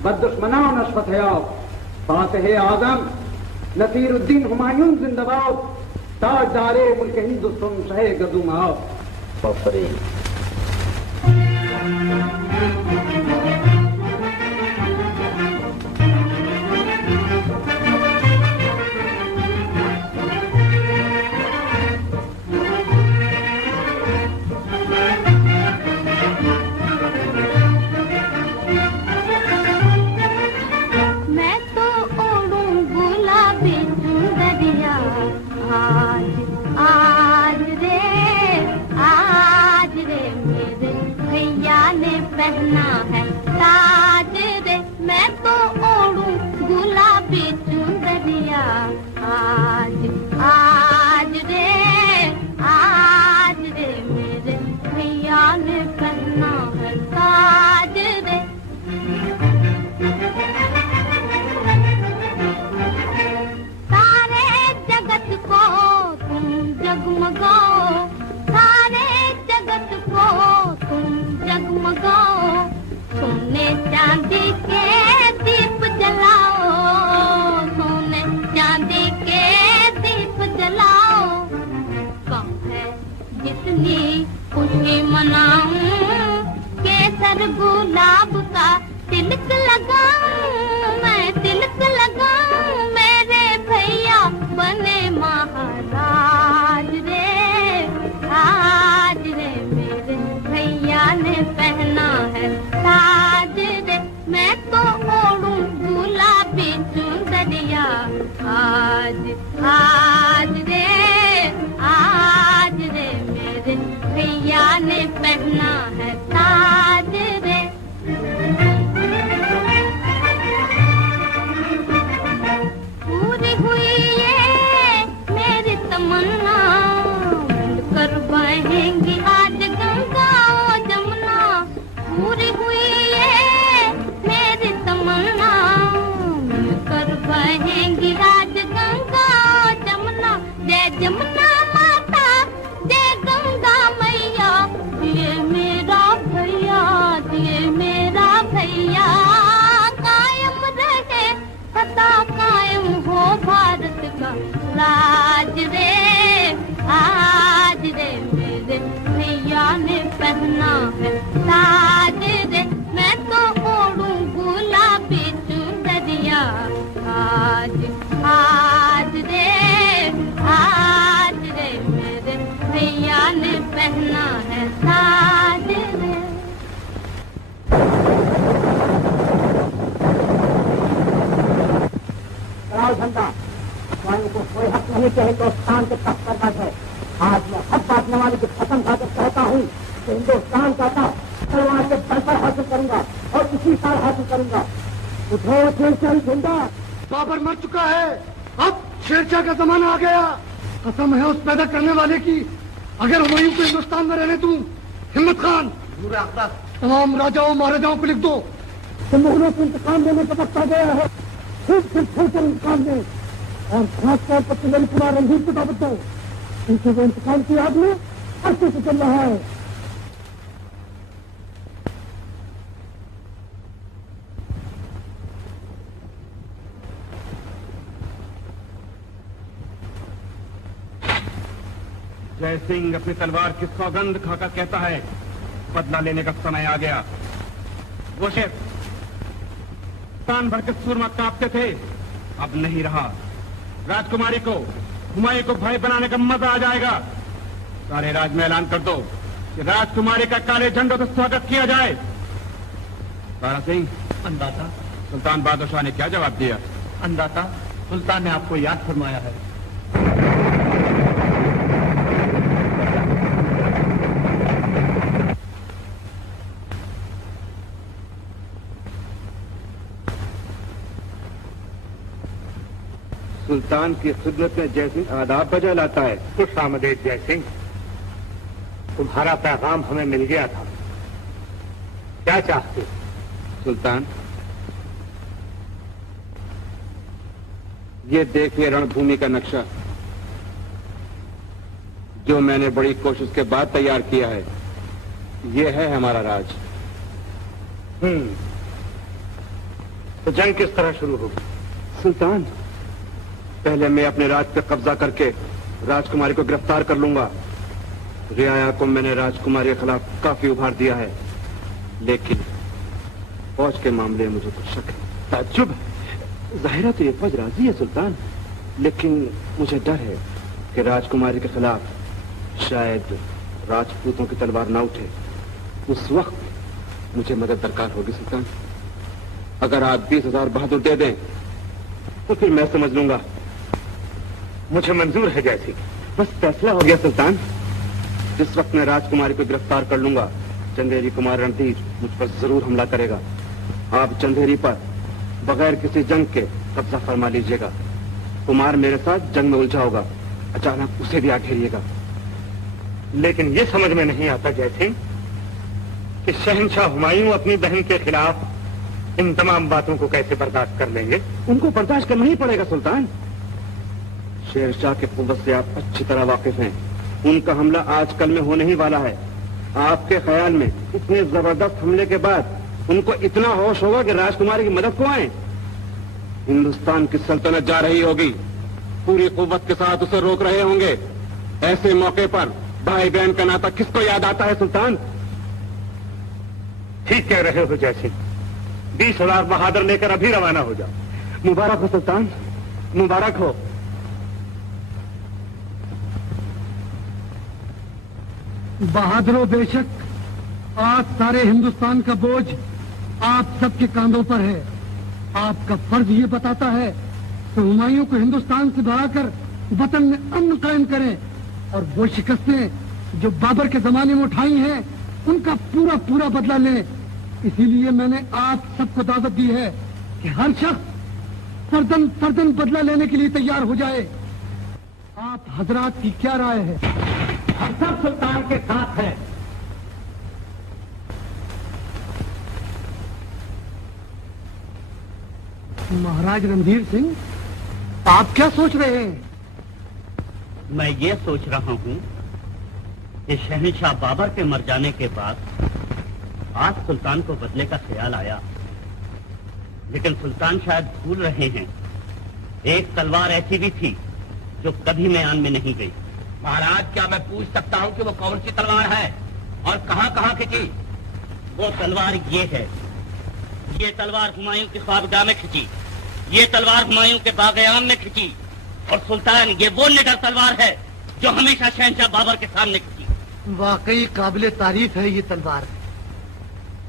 बददुश्मनान अशफत हयाब, फातिह आजम नसीरुद्दीन हुमायूं जिंदाबाद, ताजदारे मुल्क हिंदुस्तान शहे गदुम आओ। पहना है ताज रे, मैं तो ओढ़ूं गुलाबी चुंदरिया। आज आज रे मेरे भैया ने पहना है ताज रे। सारे जगत को तुम जगमगाओ, सारे जगत को तुम जगमगाओ, सोने चांदी के दीप जलाओ, सोने चांदी के दीप जलाओ। कम है जितनी खुशी मनाऊं, केसर गुलाब का तिलक लगाऊं, मैं तिलक लगाऊं, मेरे भैया बने महाराज रे। आज रे मेरे भैया ने पहना है ताज रे, मैं तो ओढ़ूं गुलाबी चुंदरिया। आज आज रे मेरे भैया ने पहना है ताज रे। पूरी हुई ये मेरी तमन्ना, मिलकर बहेंगी आज गंगा और जमुना। पूरी हुई ये मेरी तमन्ना, मिलकर बहेंगी आज गंगा और जमुना। जय जमुना माता, जय गंगा मैया, ये मेरा भैया, ये मेरा भैया। कायम रहे सदा कायम हो भारत का राज रे। आज रे मेरे भैया ने पहना है ताज रे, मैं तो ओढ़ूं गुलाबी चुंदरिया। आज आज रे मेरे भैया ने पहना है ताज रे। झंडा स्वयं को कोई हक नहीं कि हिंदुस्तान के तख्त पर बैठे। आज मैं हक बांटने वाले की कसम खाकर कहता हूँ कि हिंदुस्तान का तख्त तलवार के बल पर हासिल करूंगा और इसी साल हासिल करूंगा। उठो शेरशाही झंडा। बाबर मर चुका है, अब शेरशाह का जमाना आ गया। कसम है उस पैदा करने वाले की, अगर हुमायूं को हिंदुस्तान में रहने दूं। हिम्मत खान, तमाम राजाओं महाराजाओं को लिख दो कि मुगलों से इंतकाम लेने का वक्त आ गया है। खूब छोड़कर इंतकाम लें और खासतौर पर तिलक कुमार रंजीत को दावत दो, क्योंकि वो इंतकाम की याद में अच्छे से चल रहा है। जय सिंह अपनी तलवार की सौगंध खाकर कहता है, बदला लेने का समय आ गया। वो शेर तान भर के सुरमा कांपते थे, अब नहीं रहा। राजकुमारी को, हुमायूं को भाई बनाने का मजा आ जाएगा। सारे राज में ऐलान कर दो कि राजकुमारी का काले झंडों से स्वागत किया जाए। तारा सिंह, अंदाता। सुल्तान बहादुर शाह ने क्या जवाब दिया? अंदाता, सुल्तान ने आपको याद फरमाया है। सुल्तान की खिदमत में जयसिंह आदाब बजा लाता है। खुश आमदेद जयसिंह, तुम्हारा पैगाम हमें मिल गया था। क्या चाहते? सुल्तान, ये देखिए रणभूमि का नक्शा जो मैंने बड़ी कोशिश के बाद तैयार किया है। ये है हमारा राज। तो जंग किस तरह शुरू होगी? सुल्तान, पहले मैं अपने राज पे कब्जा करके राजकुमारी को गिरफ्तार कर लूंगा। रियाया को मैंने राजकुमारी के खिलाफ काफी उभार दिया है, लेकिन फौज के मामले में मुझे कुछ शक है। ताज्जुब है, जाहिर है तो ये फौज राजी है सुल्तान, लेकिन मुझे डर है कि राजकुमारी के खिलाफ शायद राजपूतों की तलवार ना उठे। उस वक्त मुझे मदद दरकार होगी सुल्तान। अगर आप 20,000 बहादुर दे दें तो फिर मैं समझ लूंगा। मुझे मंजूर है जैसी। बस फैसला हो गया सुल्तान। जिस वक्त मैं राजकुमारी को गिरफ्तार कर लूंगा, चंदेरी कुमार रणधीर मुझ पर जरूर हमला करेगा। आप चंदेरी पर बगैर किसी जंग के कब्जा फरमा लीजिएगा। कुमार मेरे साथ जंग में उलझा होगा, अचानक उसे भी आ घेरिएगा। लेकिन ये समझ में नहीं आता जयसिंह कि शहंशाह हुमायूं अपनी बहन के खिलाफ इन तमाम बातों को कैसे बर्दाश्त कर लेंगे। उनको बर्दाश्त करना ही पड़ेगा सुल्तान। शेरशाह के कुव्वत से आप अच्छी तरह वाकिफ हैं। उनका हमला आजकल में होने ही वाला है। आपके ख्याल में इतने जबरदस्त हमले के बाद उनको इतना होश होगा कि राजकुमारी की मदद को आए? हिंदुस्तान की सल्तनत जा रही होगी, पूरी कुव्वत के साथ उसे रोक रहे होंगे। ऐसे मौके पर भाई बहन का नाता किसको याद आता है सुल्तान? ठीक कह रहे हो जयसिंह। 20,000 बहादुर लेकर अभी रवाना हो जाओ। मुबारक हो सुल्तान, मुबारक हो। बहादुरों, बेशक आज सारे हिंदुस्तान का बोझ आप सबके कांधों पर है। आपका फर्ज ये बताता है कि हुमायूं को हिंदुस्तान से भगाकर वतन में अमन कायम करें और वो शिकस्तें जो बाबर के जमाने में उठाई हैं उनका पूरा पूरा बदला लें। इसीलिए मैंने आप सबको दावत दी है कि हर शख्स फर्दन फर्दन बदला लेने के लिए तैयार हो जाए। आप हजरात की क्या राय है? हम सब सुल्तान के साथ हैं। महाराज रणधीर सिंह, आप क्या सोच रहे हैं? मैं ये सोच रहा हूं कि शहंशाह बाबर के मर जाने के बाद आज सुल्तान को बदले का ख्याल आया, लेकिन सुल्तान शायद भूल रहे हैं एक तलवार ऐसी भी थी जो कभी म्यान में नहीं गई। महाराज, क्या मैं पूछ सकता हूँ कि वो कौन सी तलवार है और कहाँ खिंची? वो तलवार ये है। ये तलवार हुमायूं की ख्वाबगाह में खिंची, ये तलवार हुमायूं के बाग़-ए-आम में खिंची, और सुल्तान ये वो निडर तलवार है जो हमेशा शहंशाह बाबर के सामने खिंची। वाकई काबिले तारीफ है ये तलवार,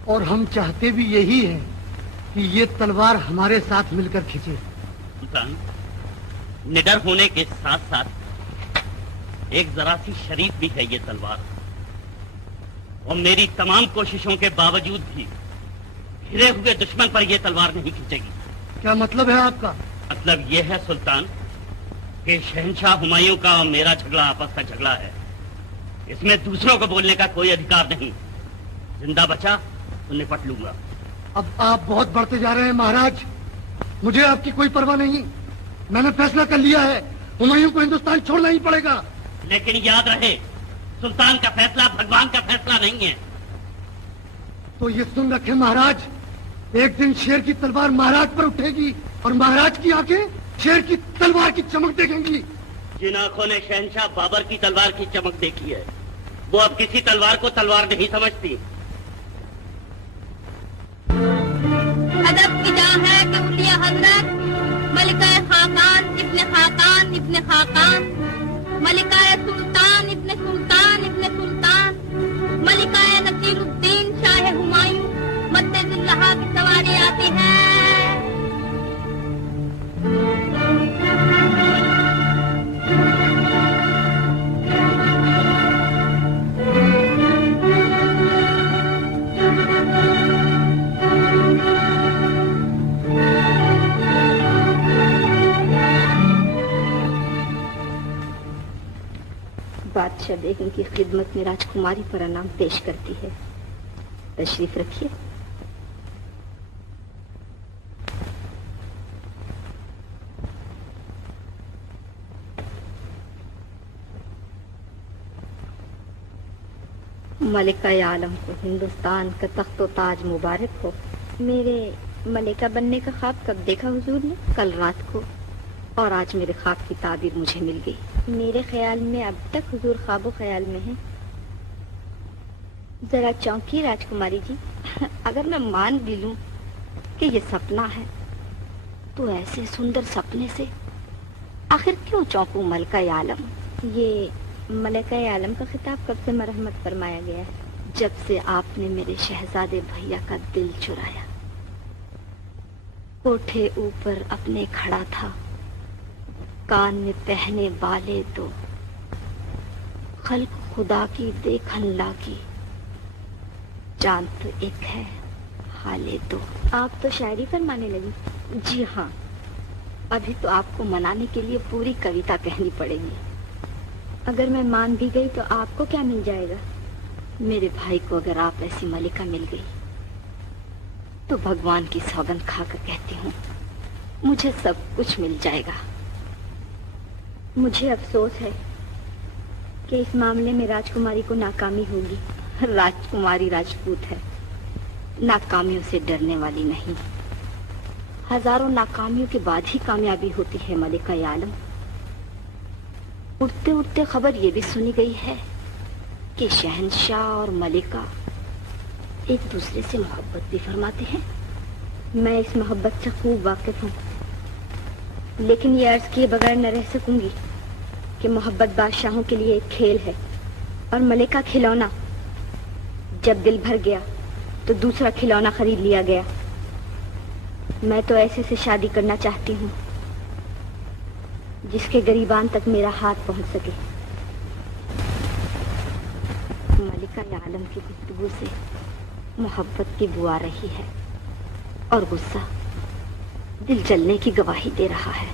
और हम चाहते भी यही है कि ये तलवार हमारे साथ मिलकर खिंचे। सुल्तान, निडर होने के साथ साथ एक जरा सी शरीफ भी है ये तलवार, और मेरी तमाम कोशिशों के बावजूद भी घिरे हुए दुश्मन पर यह तलवार नहीं खींचेगी। क्या मतलब है आपका? मतलब यह है सुल्तान कि शहंशाह हुमायूं का और मेरा झगड़ा आपस का झगड़ा है। इसमें दूसरों को बोलने का कोई अधिकार नहीं। जिंदा बचा तो निपट लूंगा। अब आप बहुत बढ़ते जा रहे हैं महाराज। मुझे आपकी कोई परवाह नहीं। मैंने फैसला कर लिया है, हुमायूं को हिंदुस्तान छोड़ना ही पड़ेगा। लेकिन याद रहे, सुल्तान का फैसला भगवान का फैसला नहीं है। तो ये सुन रखे महाराज, एक दिन शेर की तलवार महाराज पर उठेगी और महाराज की आंखें शेर की तलवार की चमक देखेंगी। जिन आंखों ने शहंशाह बाबर की तलवार की चमक देखी है, वो अब किसी तलवार को तलवार नहीं समझती। अदब की जा है कि उलिया हजरत मलिका खाकान इब्ने खाकान, मलिका सुल्तान इब्ने सुल्तान बादशाह बेगम की खिदमत में राजकुमारी पर प्रणाम पेश करती है। तशरीफ रखिए। मलिका आलम को हिंदुस्तान का तख्तो ताज मुबारक हो। मेरे मलिका बनने का ख्वाब कब देखा हुजूर ने? कल रात को, और आज मेरे ख्वाब की ताबीर मुझे मिल गई। मेरे ख्याल में अब तक हुजूर ख्वाबो ख्याल में हैं। जरा चौंकी राजकुमारी जी। अगर मैं मान भी लूं कि ये सपना है, तो ऐसे सुंदर सपने से आखिर क्यों चौंकूं मलिका आलम? ये मलिका आलम का खिताब कब से मरहमत फरमाया गया है? जब से आपने मेरे शहजादे भैया का दिल चुराया। कोठे ऊपर अपने खड़ा था, कान में पहने बाले दो, खल्क खुदा की देखन लागी, जान तो एक है हाले दो। आप तो शायरी फरमाने लगी। जी हाँ, अभी तो आपको मनाने के लिए पूरी कविता कहनी पड़ेगी। अगर मैं मान भी गई तो आपको क्या मिल जाएगा? मेरे भाई को अगर आप ऐसी मलिका मिल गई तो भगवान की सौगंध खाकर कहती हूँ, मुझे सब कुछ मिल जाएगा। मुझे अफसोस है कि इस मामले में राजकुमारी को नाकामी होगी। राजकुमारी राजपूत है, नाकामियों से डरने वाली नहीं। हजारों नाकामियों के बाद ही कामयाबी होती है मलिका आलम। उड़ते उड़ते खबर ये भी सुनी गई है कि शहंशाह और मलिका एक दूसरे से मोहब्बत भी फरमाते हैं। मैं इस मोहब्बत से खूब वाकिफ हूँ, लेकिन ये अर्ज किए बगैर न रह सकूंगी कि मोहब्बत बादशाहों के लिए एक खेल है और मलिका खिलौना। जब दिल भर गया तो दूसरा खिलौना खरीद लिया गया। मैं तो ऐसे से शादी करना चाहती हूँ जिसके गरीबान तक मेरा हाथ पहुंच सके। मलिका आलम की गुफ्तगू से मोहब्बत की बुआ रही है और गुस्सा दिल जलने की गवाही दे रहा है।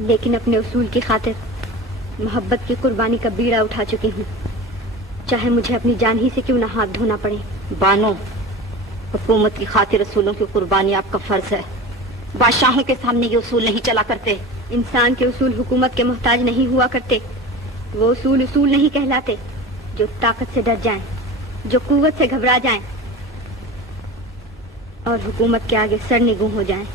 लेकिन अपने उसूल की खातिर मोहब्बत की कुर्बानी का बीड़ा उठा चुकी हूँ, चाहे मुझे अपनी जान ही से क्यों ना हाथ धोना पड़े। बानो, हुकूमत की खातिर उसूलों की कुर्बानी आपका फर्ज है। बादशाहों के सामने ये उसूल नहीं चला करते। इंसान के उसूल हुकूमत के मोहताज नहीं हुआ करते। वो उसूल उसूल नहीं कहलाते जो ताकत से डर जाएं, जो कुव्वत से घबरा जाएं और हुकूमत के आगे सरनिगूं हो जाएं।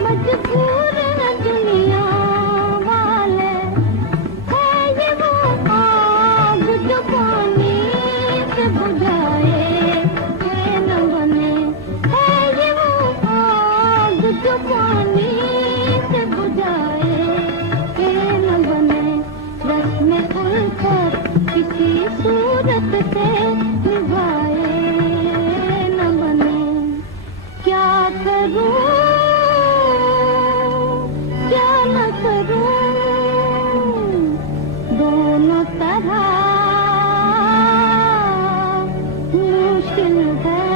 मजबूर है दुनिया वाले। पानी से बुझाए के न बने रस्म उल्फत किसी सूरत से निभाए न बने। क्या करूं क्या न करूं दोनों तरह मुश्किल है।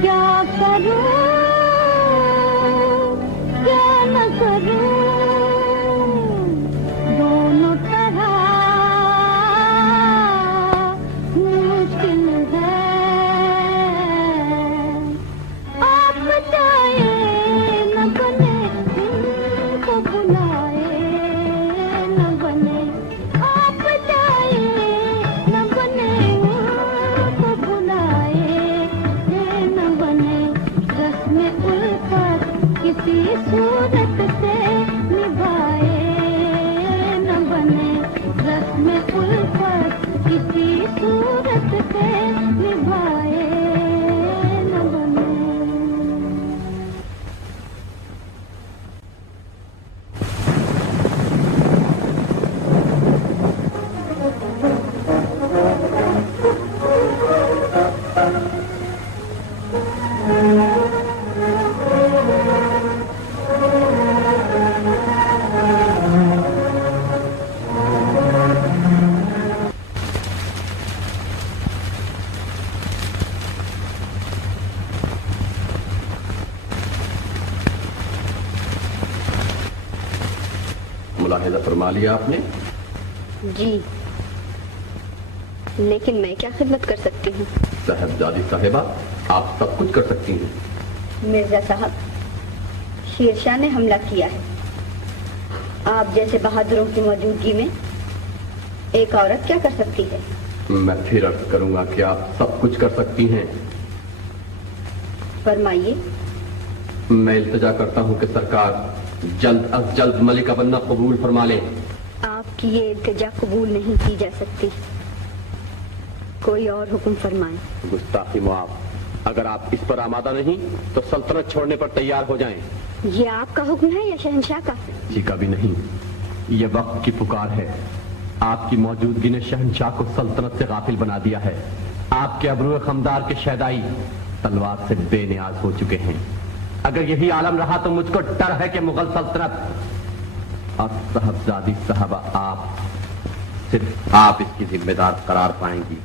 क्या करूं क्या न करूं दोनों तरह मुश्किल है। आप चाहे न बने इनको बुलाए न बने। आप चाहे न बने उनको बुलाए न बने रस्म उल्फत किसी सूरत से निभाए न बने रस्म उल्फत किसी सूरत से निभाए न बने। मुलाहिजा फरमा लिया आपने? जी, लेकिन मैं क्या खिदमत कर सकती हूँ? साहबजादी साहिबा, आप सब कुछ कर सकती हैं। मिर्जा साहब, शेरशाह ने हमला किया है। आप जैसे बहादुरों की मौजूदगी में एक औरत क्या कर सकती है? मैं फिर अर्ज करूंगा कि आप सब कुछ कर सकती हैं। फरमाइए। मैं इल्तिजा करता हूं कि सरकार जल्द अज जल्द मलिका बनना कबूल फरमा ले। आपकी ये इल्तिजा कबूल नहीं की जा सकती। कोई और हुक्म फरमाएं। गुस्ताखी मुआफ। अगर आप इस पर आमादा नहीं तो सल्तनत छोड़ने पर तैयार हो जाएं। ये आपका हुक्म है या शहंशाह का? जी का भी नहीं, ये वक्त की पुकार है। आपकी मौजूदगी ने शहंशाह को सल्तनत से गाफिल बना दिया है। आपके अबरू खमदार के शहदाई तलवार से बेनियाज हो चुके हैं। अगर यही आलम रहा तो मुझको डर है कि मुगल सल्तनत और साहबजादी साहबा आप, सिर्फ आप इसकी जिम्मेदार करार पाएंगी।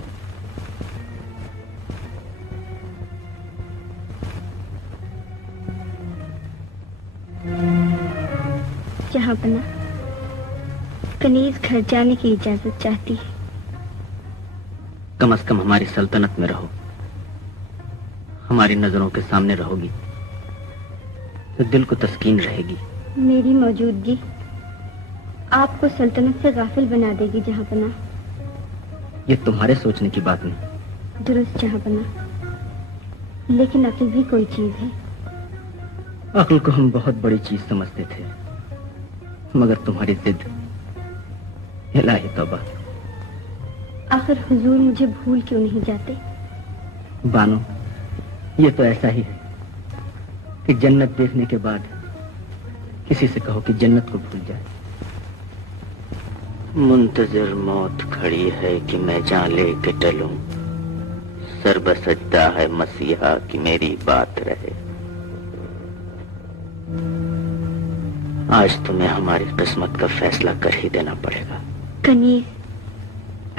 जहांपना, कनीज घर जाने की इजाजत चाहती है। कम से कम हमारी सल्तनत में रहो, हमारी नजरों के सामने रहोगी तो दिल को तस्कीन रहेगी। मेरी मौजूदगी आपको सल्तनत से गाफिल बना देगी जहांपना। ये तुम्हारे सोचने की बात नहीं। दुरुस्त जहांपना, लेकिन अक्ल भी कोई चीज है। अक्ल को हम बहुत बड़ी चीज समझते थे, मगर तुम्हारी जिद, इलाही तौबा। आखिर हुजूर मुझे भूल क्यों नहीं जाते? बानो, ये तो ऐसा ही है कि जन्नत देखने के बाद किसी से कहो कि जन्नत को भूल जाए। मुंतजर मौत खड़ी है कि मैं जान ले के टलूं, सर बसजदा है मसीहा कि मेरी बात रहे। आज तुम्हें हमारी किस्मत का फैसला कर ही देना पड़ेगा। कनीज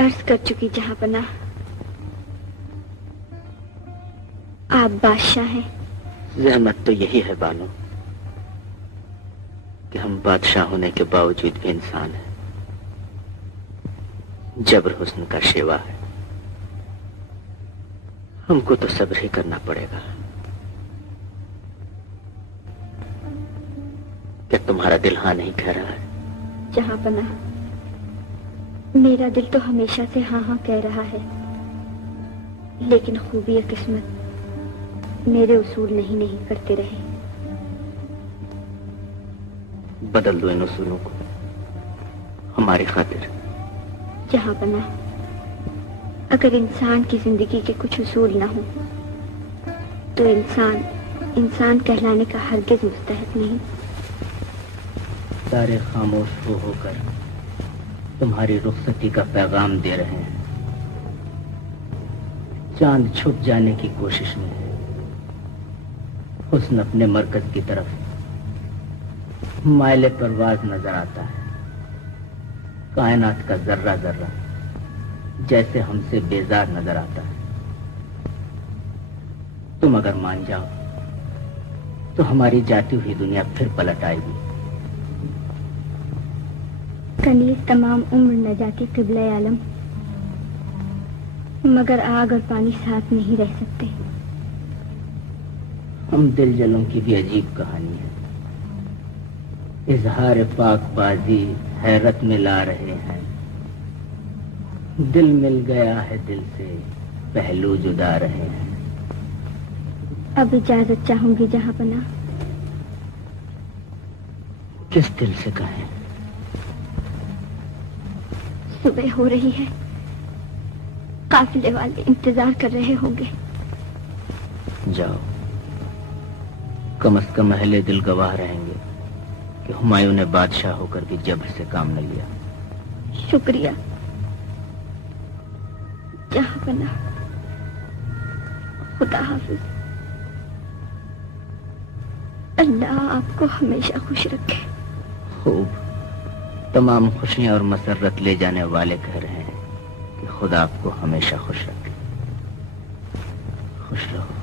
अर्ज कर चुकी जहांपना, आप बादशाह हैं। जहमत तो यही है बानो कि हम बादशाह होने के बावजूद भी इंसान हैं। जबर हुस्न का शेवा है, हमको तो सब्र ही करना पड़ेगा। क्या तुम्हारा दिल हाँ नहीं कह रहा है? जहांपना, मेरा दिल तो हमेशा से हाँ हाँ कह रहा है, लेकिन खूबी किस्मत मेरे उसूल नहीं करते रहे। बदल दो इन उसूलों को हमारी खातिर। जहांपना, अगर इंसान की जिंदगी के कुछ उसूल ना हो तो इंसान इंसान कहलाने का हरगिज मुस्तहक नहीं। सारे खामोश होकर तुम्हारी रुखसती का पैगाम दे रहे हैं। चांद छुप जाने की कोशिश में है। हुस्न अपने मरकज की तरफ मायले परवाज नजर आता है। कायनात का जर्रा जर्रा जैसे हमसे बेजार नजर आता है। तुम अगर मान जाओ तो हमारी जाती हुई दुनिया फिर पलट आएगी। कनीज तमाम उम्र न जाती क़िबले आलम, मगर आग और पानी साथ नहीं रह सकते। हम दिल जलों की भी अजीब कहानी है। इजहार पाकबाजी हैरत में ला रहे हैं। दिल मिल गया है दिल से, पहलू जुदा रहे हैं। अब इजाजत चाहूंगी जहां पना। किस दिल से कहें? सुबह हो रही है, काफिले वाले इंतजार कर रहे होंगे। जाओ, कम से कम अहले दिल गवाह रहेंगे कि हुमायूं ने बादशाह होकर भी जबर से काम न लिया। शुक्रिया जहां पना। खुदा हाफिज। अल्लाह आपको हमेशा खुश रखे। खूब। तमाम खुशियां और मसरत ले जाने वाले कह रहे हैं कि खुदा आपको हमेशा खुश रखे। खुश रहो।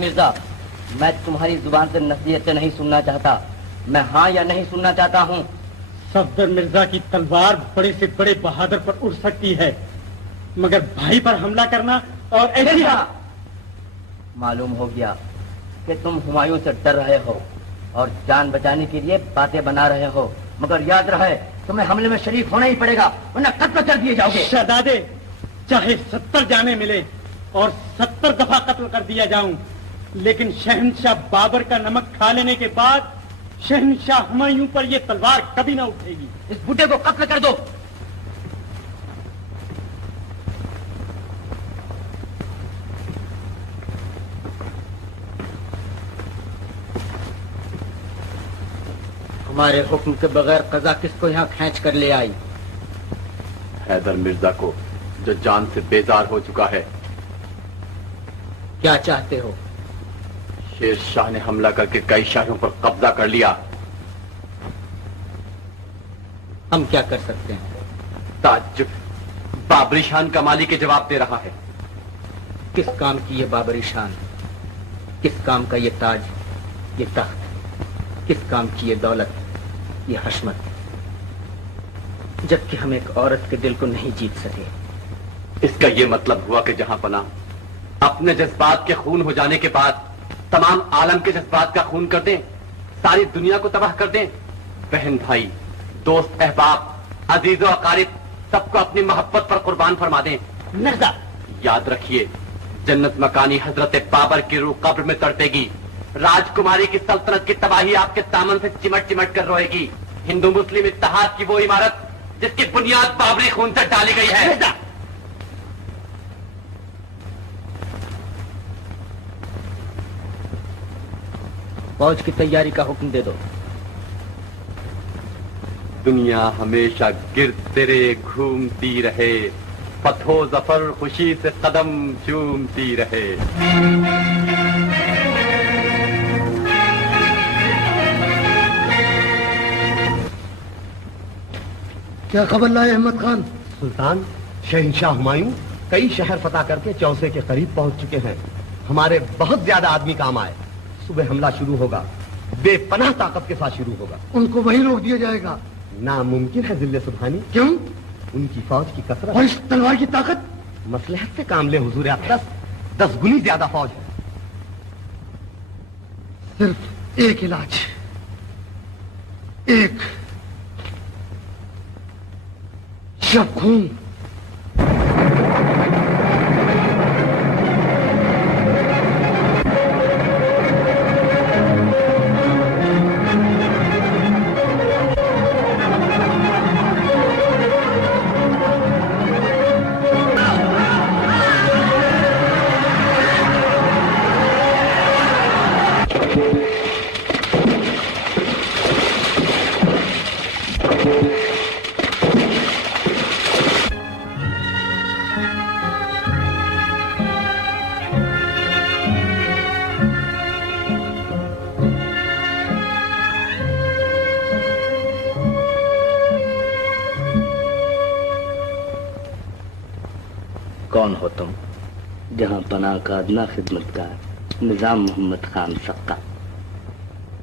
मिर्जा, मैं तुम्हारी जुबान से नसीहतें नहीं सुनना चाहता। मैं हाँ या नहीं सुनना चाहता हूँ। सफदर मिर्जा की तलवार बड़े से बड़े बहादुर पर उड़ सकती है, मगर भाई पर हमला करना और ऐसी मालूम हो गया कि तुम हुमायूं से डर रहे हो और जान बचाने के लिए बातें बना रहे हो, मगर याद रहे तुम्हें हमले में शरीक होना ही पड़ेगा, वरना कत्ल कर दिए जाओगे। शहजादे, चाहे 70 जाने मिले और 70 दफा कत्ल कर दिया जाऊं, लेकिन शहंशाह बाबर का नमक खा लेने के बाद शहंशाह हुमायूं पर यह तलवार कभी ना उठेगी। इस बूढ़े को कत्ल कर दो। हमारे हुक्म के बगैर कजा किसको यहाँ खींच कर ले आई? हैदर मिर्जा को, जो जान से बेजार हो चुका है। क्या चाहते हो? शेर शाह ने हमला करके कई शहरों पर कब्जा कर लिया। हम क्या कर सकते हैं? ताज्जुब, बाबरी शान का मालिक के जवाब दे रहा है। किस काम की ये बाबरी शान? किस काम का ये ताज, ये तख्त? किस काम की ये दौलत, ये हशमत? जबकि हम एक औरत के दिल को नहीं जीत सके। इसका ये मतलब हुआ कि जहां पना अपने जज्बात के खून हो जाने के बाद तमाम आलम के जज्बात का खून कर दें, सारी दुनिया को तबाह कर दें। बहन भाई, दोस्त अहबाब, अजीजो अकारिब, सबको अपनी मोहब्बत पर कुर्बान फरमा दें। मिर्जा, याद रखिए, जन्नत मकानी हजरत बाबर की रूह कब्र में तड़पेगी। राजकुमारी की सल्तनत की तबाही आपके दामन से चिमट चिमट कर रोएगी। हिंदू मुस्लिम इत्तेहाद की वो इमारत जिसकी बुनियाद बाबरी खून से डाली गई है। फौज की तैयारी का हुक्म दे दो। दुनिया हमेशा गिरते घूमती रहे, फतहो जफर खुशी से कदम चूमती रहे। क्या खबर लाए अहमद खान? सुल्तान, शहंशाह हुमायूं कई शहर फतह करके चौसे के करीब पहुंच चुके हैं। हमारे बहुत ज्यादा आदमी काम आए। सुबह हमला शुरू होगा, बेपनाह ताकत के साथ शुरू होगा। उनको वहीं रोक दिया जाएगा? नामुमकिन है जिल्ले सुबहानी। क्यों? उनकी फौज की कसरत और इस तलवार की ताकत। मसलहत से काम ले हुजूर अक़दस, 10 गुनी ज्यादा फौज है। सिर्फ एक इलाज, एक शब खून। कौन हो तुम? जहां पनाह का अदना खिदमतगार निजाम मोहम्मद खान सक्का।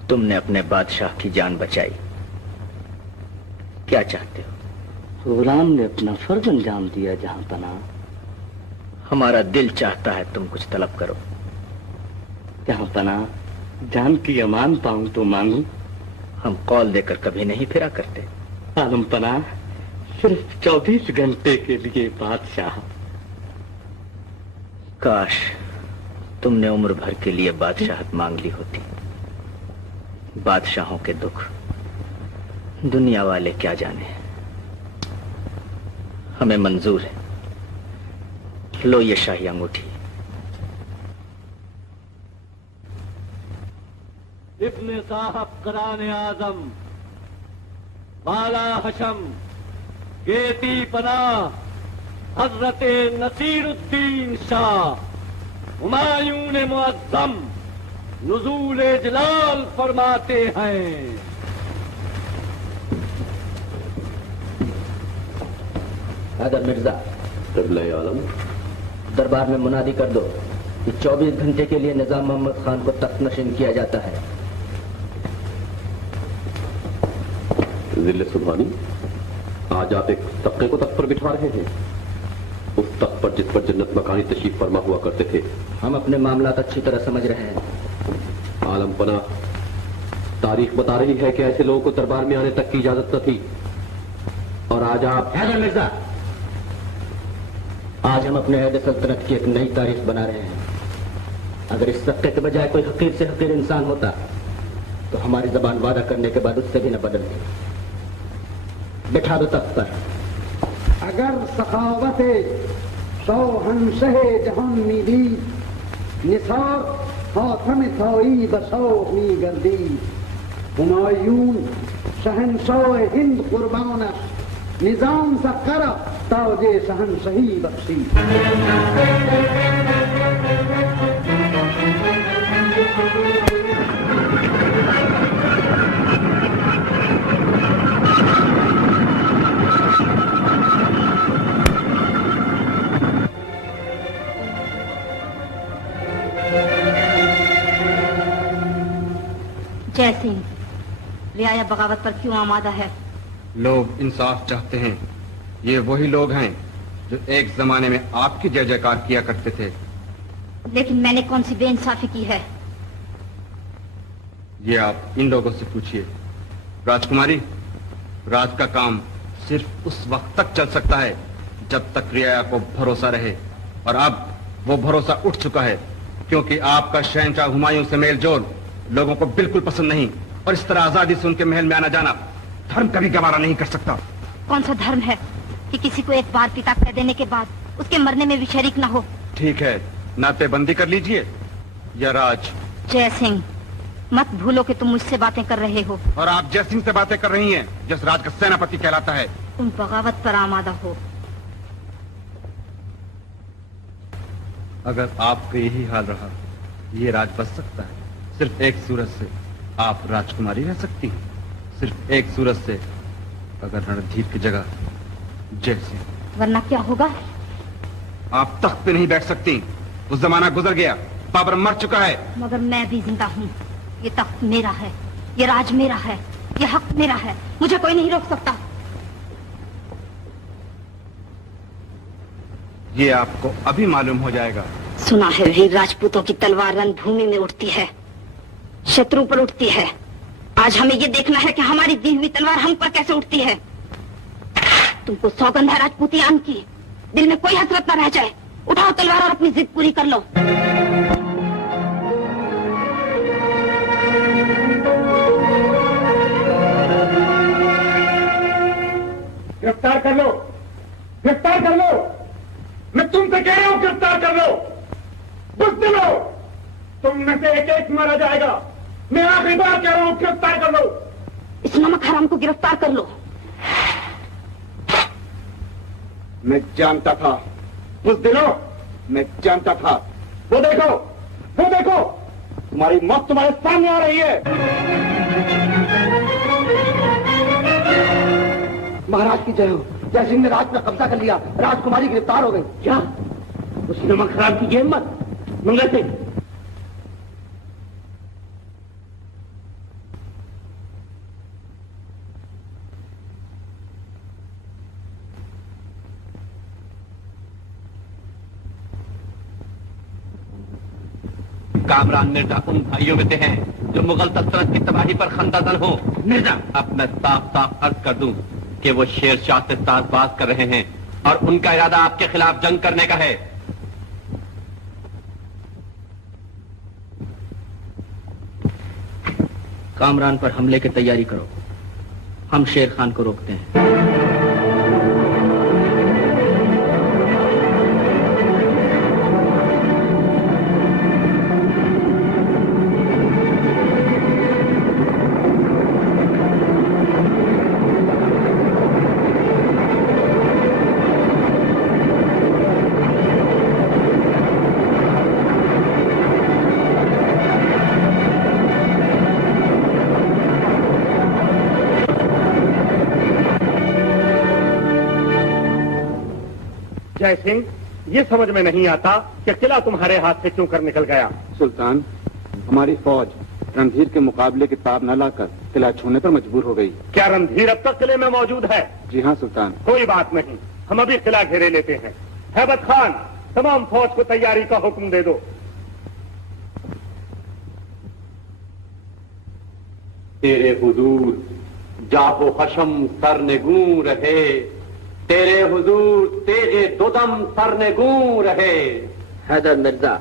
तुमने अपने बादशाह की जान बचाई, क्या चाहते हो? गुलाम ने अपना फर्ज अंजाम दिया जहां पनाह। हमारा दिल चाहता है तुम कुछ तलब करो। जहां पनाह जान की अमान पाऊं तो मांगू। हम कौल देकर कभी नहीं फिरा करते। आलम पनाह सिर्फ 24 घंटे के लिए बादशाह। काश तुमने उम्र भर के लिए बादशाहत मांग ली होती। बादशाहों के दुख दुनिया वाले क्या जाने, हमें मंजूर है। लो ये शाही अंगूठी। इब्ने साहब कराने आजम, बाला हशम, गेती पनाह, हजरत नसीरुद्दीन शाह हुमायूं ने मुअज्जम नुज़ूल जलाल फरमाते हैं। हैदर मिर्जा, आलम, दरबार में मुनादी कर दो कि 24 घंटे के लिए निजाम मोहम्मद खान को तख्त नशीन किया जाता है। जिले सुबहानी, आज आप एक तख्ते को तख्त पर बिठा रहे हैं, उस तख्त पर जिस पर जन्नत मकानी तशरीफ फरमा हुआ करते थे। हम अपने मामलात अच्छी तरह समझ रहे हैं। आलम पना, तारीख बता रही है कि ऐसे लोगों को दरबार में आने तक की इजाजत न थी, और आज आप। हैदर मिर्जा, आज हम अपने अहद सल्तनत की एक नई तारीख बना रहे हैं। अगर इस सबके के बजाय कोई हकीर से हकीर इंसान होता तो हमारी जबान वादा करने के बाद उससे भी न बदलती। बिठा दो तख्त पर। अगर सखावत शोहंशह जहां नीली निसार हाथम थाई बसौनी गर्दी हुमायूं शहनशाह हिंद कुर्बानश निजाम सा कर ताजे शहनशाही बख्शी। जय सिंह, रियाया बगावत पर क्यों आमादा है? लोग इंसाफ चाहते हैं। ये वही लोग हैं जो एक जमाने में आपकी जय जयकार किया करते थे। लेकिन मैंने कौन सी बेइंसाफी की है? ये आप इन लोगों से पूछिए। राजकुमारी, राज का काम सिर्फ उस वक्त तक चल सकता है जब तक रियाया को भरोसा रहे, और अब वो भरोसा उठ चुका है, क्योंकि आपका शहंशाह हुमायूं से मेल जोल लोगों को बिल्कुल पसंद नहीं, और इस तरह आजादी से उनके महल में आना जाना धर्म कभी गवारा नहीं कर सकता। कौन सा धर्म है कि किसी को एक बार पिता कह देने के बाद उसके मरने में भी शरीक न हो? ठीक है, नातेबंदी कर लीजिए या राज। जय सिंह, मत भूलो कि तुम मुझसे बातें कर रहे हो। और आप जय सिंह से बातें कर रही हैं, जिस राज का सेनापति कहलाता है। तुम बगावत पर आमादा हो। अगर आपका यही हाल रहा, ये राज बच सकता है। सिर्फ एक सूरत से आप राजकुमारी रह सकती हैं, सिर्फ एक सूरत से, अगर रणधीर की जगह जय सिंह। वरना क्या होगा? आप तख्त पे नहीं बैठ सकती, उस जमाना गुजर गया, बाबर मर चुका है। मगर मैं भी जिंदा हूँ। ये तख्त मेरा है, ये राज मेरा है, ये हक मेरा है, मुझे कोई नहीं रोक सकता। ये आपको अभी मालूम हो जाएगा। सुना है वीर राजपूतों की तलवार रणभूमि में उठती है, शत्रु पर उठती है। आज हमें ये देखना है कि हमारी दी हुई तलवार हम पर कैसे उठती है। तुमको सौगंध है राजपूतियान की, दिल में कोई हसरत न रह जाए। उठाओ तलवार और अपनी जिद पूरी कर लो। गिरफ्तार कर लो, गिरफ्तार कर लो। मैं तुमसे कह रहा हूं गिरफ्तार कर लो। बुझते लो, तुम में से एक एक मारा जाएगा। मैं आखिरी बार कह रहा हूं गिरफ्तार कर लो। इस नमक हराम को गिरफ्तार कर लो। मैं जानता था, बुज़दिलों, मैं जानता था। वो देखो, वो देखो, तुम्हारी मौत तुम्हारे सामने आ रही है। महाराज की जय हो। जय सिंह ने राज पर कब्जा कर लिया, राजकुमारी गिरफ्तार हो गई। क्या उस नमक हराम की ये हिम्मत? मंगल सिंह, कामरान मिर्जा उन भाइयों में से हैं जो मुगल सल्तनत की तबाही पर खंदाजन हो। मिर्जा, अब मैं साफ साफ अर्ज कर दूं कि वो शेरशाह से साजबाज कर रहे हैं और उनका इरादा आपके खिलाफ जंग करने का है। कामरान पर हमले की तैयारी करो, हम शेर खान को रोकते हैं। जय सिंह, ये समझ में नहीं आता कि किला तुम्हारे हाथ से क्यों कर निकल गया। सुल्तान, हमारी फौज रणधीर के मुकाबले की ताब न लाकर किला छोड़ने पर मजबूर हो गई। क्या रणधीर अब तक किले में मौजूद है? जी हाँ सुल्तान। कोई बात नहीं, हम अभी किला घेरे लेते हैं। हैबत खान, तमाम फौज को तैयारी का हुक्म दे दो। तेरे हुजूर जाहो हशम सर निगू रहे, तेरे हुजूर तेगे दोदम सरनेगू रहे। हैदर मिर्जा,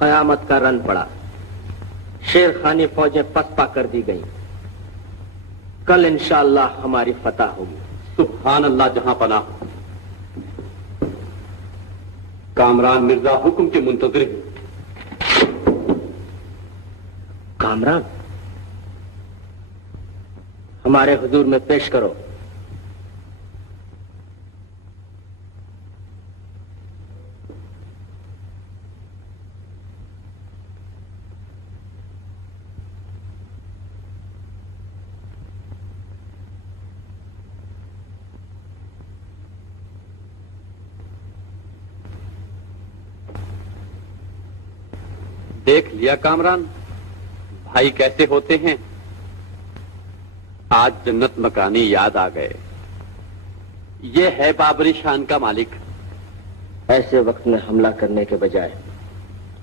कयामत का रन पड़ा, शेर खानी फौजें पसपा कर दी गई। कल इंशाअल्लाह हमारी फतह होगी। सुभान अल्लाह जहां पना। कामरान मिर्जा हुक्म के मुंतज़िर हैं। कामरान, हमारे हुजूर में पेश करो। देख लिया कामरान, भाई कैसे होते हैं। आज जन्नत मकानी याद आ गए। ये है बाबरी शान का मालिक। ऐसे वक्त में हमला करने के बजाय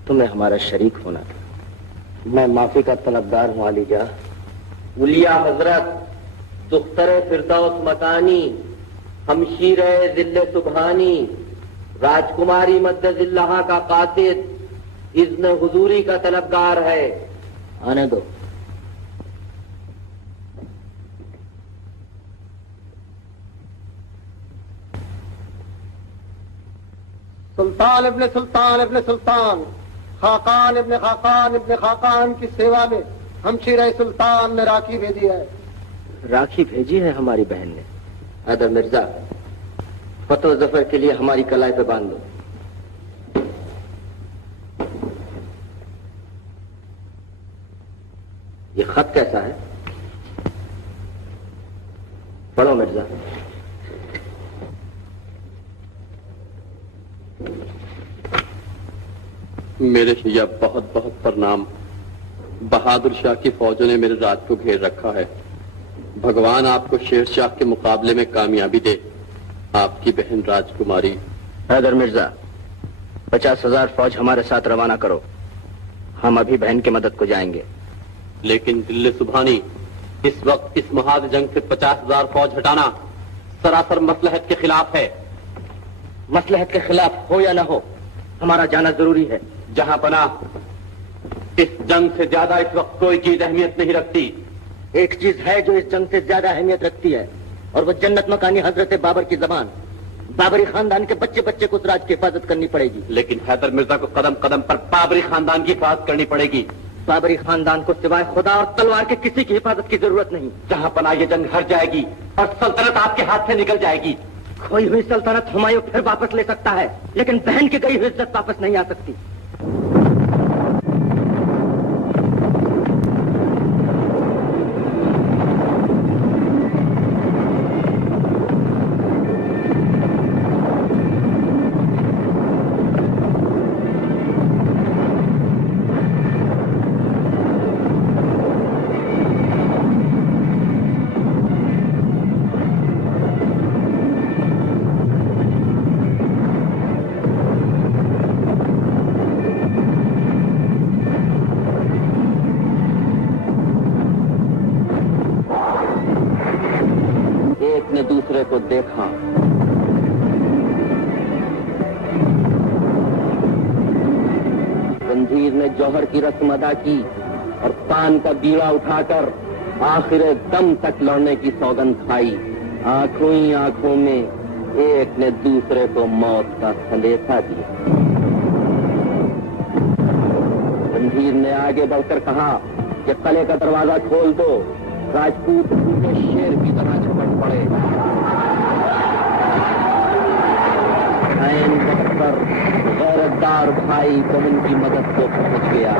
तुम्हें हमारा शरीक होना था। मैं माफी का तलबदार हूं आलीजा। उलिया हजरत, दुख्तरे फिरदौस मकानी, हमशीरे जिल्ले सुबहानी, राजकुमारी मद्दजिल्लाह का कासिद इज़्न हुजूरी का तलबगार है। आने दो। सुल्तान इब्ने सुल्तान इब्ने सुल्तान, खाकान इब्ने खाकान इब्ने खाकान की सेवा में हमशीरे सुल्तान ने राखी भेजी है। राखी भेजी है हमारी बहन ने। हैदर मिर्जा, फतह जफर के लिए हमारी कलाई पे बांध दो। ये खत कैसा है? पढ़ो मिर्जा। मेरे शिया बहुत बहुत प्रणाम। बहादुर शाह की फौजों ने मेरे राज को घेर रखा है। भगवान आपको शेर शाह के मुकाबले में कामयाबी दे। आपकी बहन राजकुमारी। हैदर मिर्जा, 50,000 फौज हमारे साथ रवाना करो। हम अभी बहन की मदद को जाएंगे। लेकिन दिल्ली सुबहानी, इस वक्त इस महाद जंग से 50,000 फौज हटाना सरासर मसलहत के खिलाफ है। मसलहत के खिलाफ हो या ना हो, हमारा जाना जरूरी है। जहां पना, इस जंग से ज्यादा इस वक्त कोई चीज अहमियत नहीं रखती। एक चीज है जो इस जंग से ज्यादा अहमियत रखती है, और वो जन्नत मकानी हजरत बाबर की जबान। बाबरी खानदान के बच्चे बच्चे को उस राज की हिफाजत करनी पड़ेगी। लेकिन हैदर मिर्जा को कदम कदम पर बाबरी खानदान की हिफाजत करनी पड़ेगी। बाबरी खानदान को सिवाय खुदा और तलवार के किसी की हिफाजत की जरूरत नहीं। जहां पना ये जंग हार जाएगी और सल्तनत आपके हाथ से निकल जाएगी। खोई हुई सल्तनत हुमायूं फिर वापस ले सकता है, लेकिन बहन की गई हुई इज्जत वापस नहीं आ सकती। दूसरे को देखा, रंजीर ने जौहर की रस्म अदा की और पान का बीड़ा उठाकर आखिर दम तक लड़ने की सौगंध खाई। आंखों ही आंखों में एक ने दूसरे को मौत का संदेशा दिया। रंजीर ने आगे बढ़कर कहा कि कले का दरवाजा खोल दो, राजपूत भूखे शेर की तरह झपट पड़े। ऐन वक्त पर गैरतदार भाई बहन की मदद को पहुंच गया।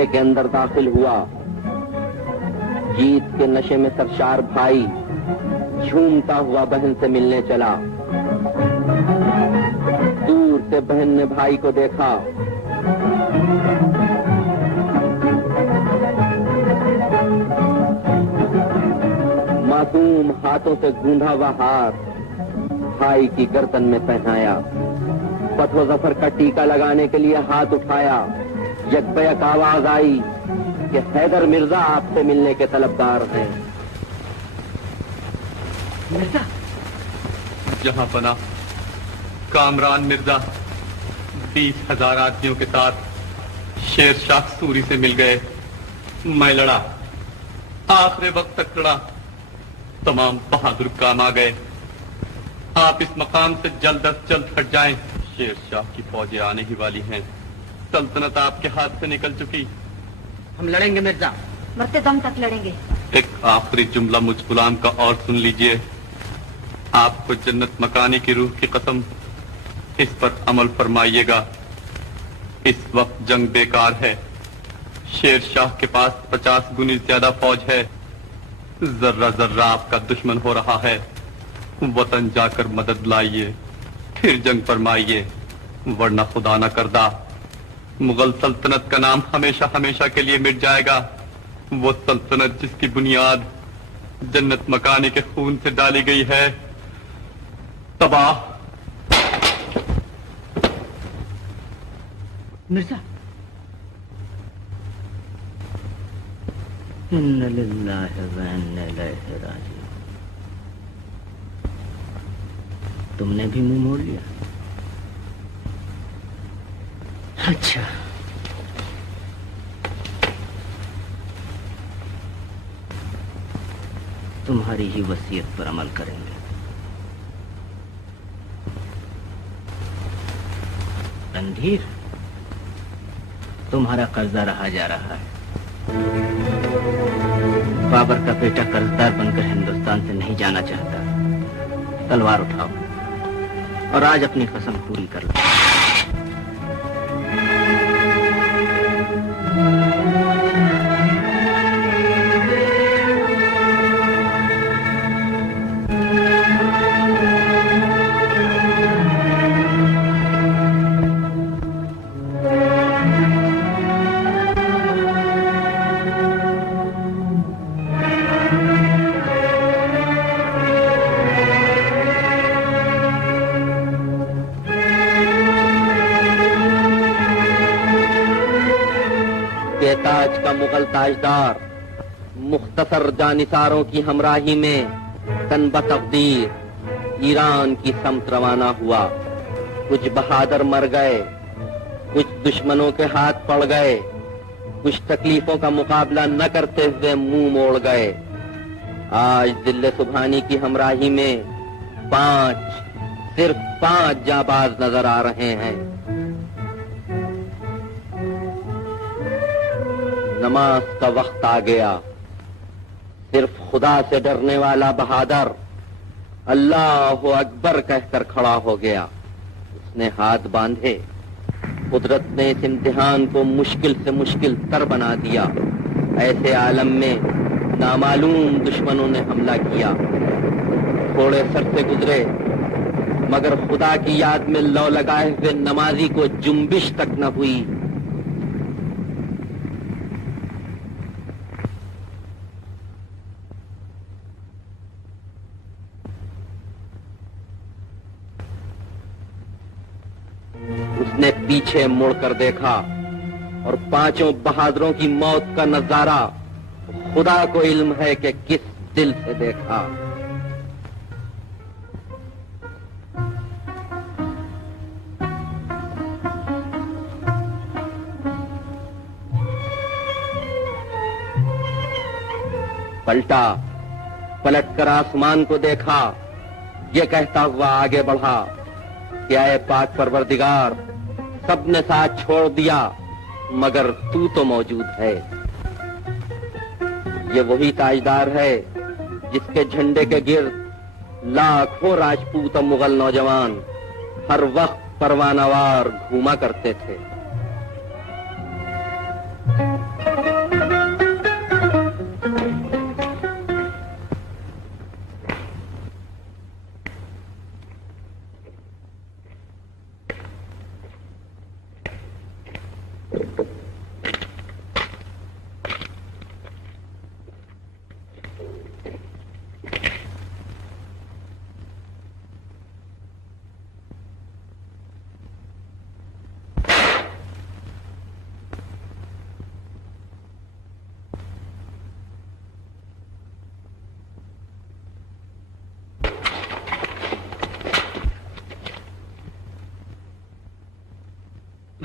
किले के अंदर दाखिल हुआ। जीत के नशे में सरशार भाई झूमता हुआ बहन से मिलने चला। दूर से बहन ने भाई को देखा। मासूम हाथों से गूंधा हुआ हार भाई की गर्दन में पहनाया। फतहो जफर का टीका लगाने के लिए हाथ उठाया। यकबयक आवाज आई कि हैदर मिर्जा आपसे मिलने के तलबगार हैं। मिर्जा जहां पना कामरान मिर्जा 20,000 आदमियों के साथ शेर शाह सूरी से मिल गए। मैं लड़ा, आखिरी वक्त तक लड़ा। तमाम बहादुर काम आ गए। आप इस मकाम से जल्द अज जल्द हट जाएं। शेर शाह की फौजें आने ही वाली हैं। सल्तनत आपके हाथ से निकल चुकी। हम लड़ेंगे मिर्जा, मरते दम तक लड़ेंगे। एक आखिरी जुमला मुझ गुलाम का और सुन लीजिए। आपको जन्नत मकानी की रूह की कसम, इस पर अमल फरमाइएगा। इस वक्त जंग बेकार है। शेर शाह के पास 50 गुनी ज्यादा फौज है। जर्रा जर्रा आपका दुश्मन हो रहा है। वतन जाकर मदद लाइए, फिर जंग फरमाइए, वरना खुदा न करदा मुगल सल्तनत का नाम हमेशा हमेशा के लिए मिट जाएगा। वो सल्तनत जिसकी बुनियाद जन्नत मकानी के खून से डाली गई है, तबाह। मिर्जा, इन्ना लिल्लाहि व इन्ना इलैहि राजिऊन। तुमने भी मुंह मोड़ लिया? अच्छा, तुम्हारी ही वसीयत पर अमल करेंगे। रणधीर, तुम्हारा कर्जा रहा जा रहा है। बाबर का बेटा कर्जदार बनकर हिंदुस्तान से नहीं जाना चाहता। तलवार उठाओ और आज अपनी कसम पूरी कर लो। ताज का मुगल ताजदार मुख्तसर जानिसारों की हमराही में तनबा तकदीर ईरान की समत रवाना हुआ। कुछ बहादुर मर गए, कुछ दुश्मनों के हाथ पड़ गए, कुछ तकलीफों का मुकाबला न करते हुए मुंह मोड़ गए। आज दिल्ले सुबहानी की हमराही में सिर्फ पांच जाबाज नजर आ रहे हैं। नमाज का वक्त आ गया। सिर्फ खुदा से डरने वाला बहादुर अल्लाह अकबर कहकर खड़ा हो गया। उसने हाथ बांधे। कुदरत ने इस इम्तिहान को मुश्किल से मुश्किल तर बना दिया। ऐसे आलम में नामालूम दुश्मनों ने हमला किया। थोड़े सर से गुजरे, मगर खुदा की याद में लौ लगाए हुए नमाजी को जुम्बिश तक न हुई। उसने पीछे मुड़कर देखा और पांचों बहादुरों की मौत का नजारा खुदा को इल्म है कि किस दिल से देखा। पलटा, पलटकर आसमान को देखा। ये कहता हुआ आगे बढ़ा, क्या है पाक परवरदिगार, सबने साथ छोड़ दिया मगर तू तो मौजूद है। ये वही ताजदार है जिसके झंडे के गिर्द लाखों राजपूत और मुगल नौजवान हर वक्त परवानावार घूमा करते थे।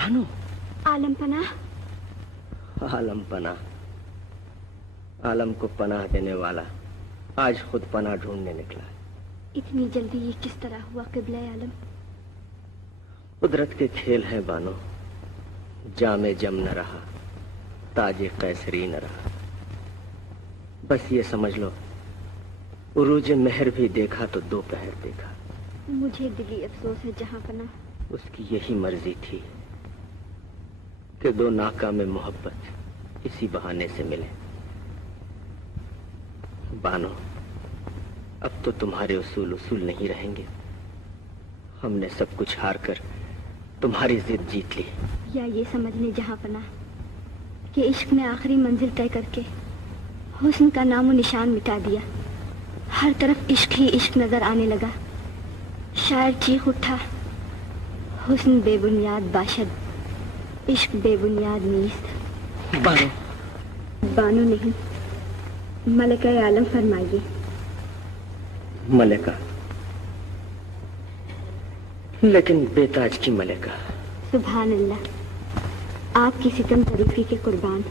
भानु, आलम पनाह। आलम पनाह, आलम को पनाह देने वाला आज खुद पनाह ढूंढने निकला। इतनी जल्दी ये किस तरह हुआ क़िबला आलम? कुदरत के खेल हैं बानो, जामे जम न रहा, ताजे कैसरी न रहा। बस ये समझ लो, उरूज मेहर भी देखा तो दोपहर देखा। मुझे दिली अफसोस है जहां पनाह, उसकी यही मर्जी थी कि दो नाकाम मोहब्बत इसी बहाने से मिले। बानो, अब तो तुम्हारे उसूल उसूल नहीं रहेंगे। हमने सब कुछ हार कर तुम्हारी जिद जीत ली। या ये समझने जहां पनाह कि इश्क ने आखिरी मंजिल तय करके हुस्न का नामो निशान मिटा दिया। हर तरफ इश्क ही इश्क नजर आने लगा। शायर चीख उठा, हुस्न बेबुनियाद बाशद, इश्क बेबुनियाद नीस्त। बानो, बानो नहीं, मलिका आलम फरमाइए। मलिका, लेकिन बेताज की मलिका। सुभान अल्लाह, आपकी सितम तरीफी के कुर्बान।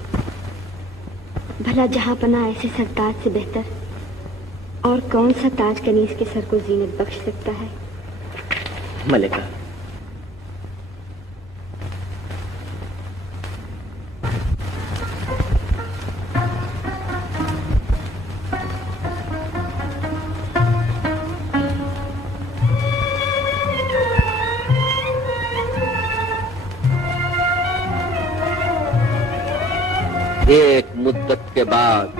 भला जहां पना ऐसे सरताज से बेहतर और कौन सा ताज कनीज के सर को जीनत बख्श सकता है? मलिका, एक मुद्दत के बाद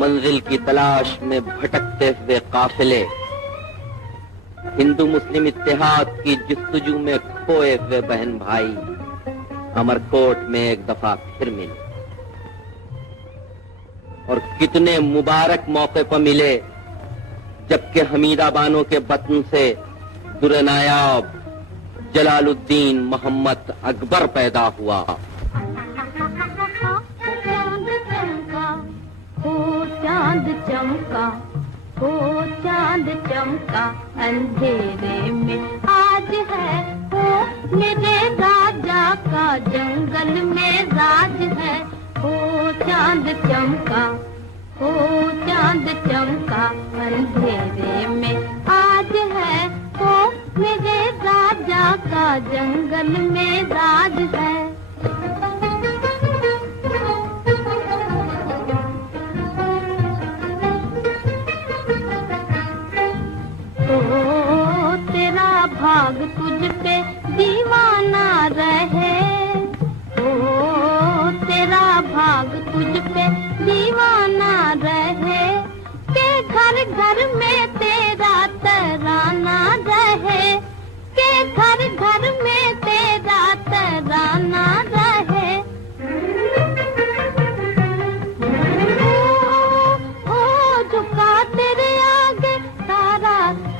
मंजिल की तलाश में भटकते हुए काफिले हिंदू मुस्लिम इत्तेहाद की जस्तजू में खोए हुए बहन भाई अमरकोट में एक दफा फिर मिले। और कितने मुबारक मौके पर मिले जबकि हमीदा बानो के बतन से दुर्नायाब जलालुद्दीन मोहम्मद अकबर पैदा हुआ। चांद चमका, हो चांद चमका अंधेरे में आज है, हो मेरे राजा का जंगल में राज है। हो चांद चमका, हो चांद चमका अंधेरे में आज है, हो मेरे राजा का जंगल में राज है। तेरा भाग तुझ पे दीवाना रहे, ओ तेरा भाग तुझ पे दीवाना रहे, के घर घर में तेरा तराना रहे, के घर घर में तेरा तराना रहे। ओ झुका तेरे आगे सारा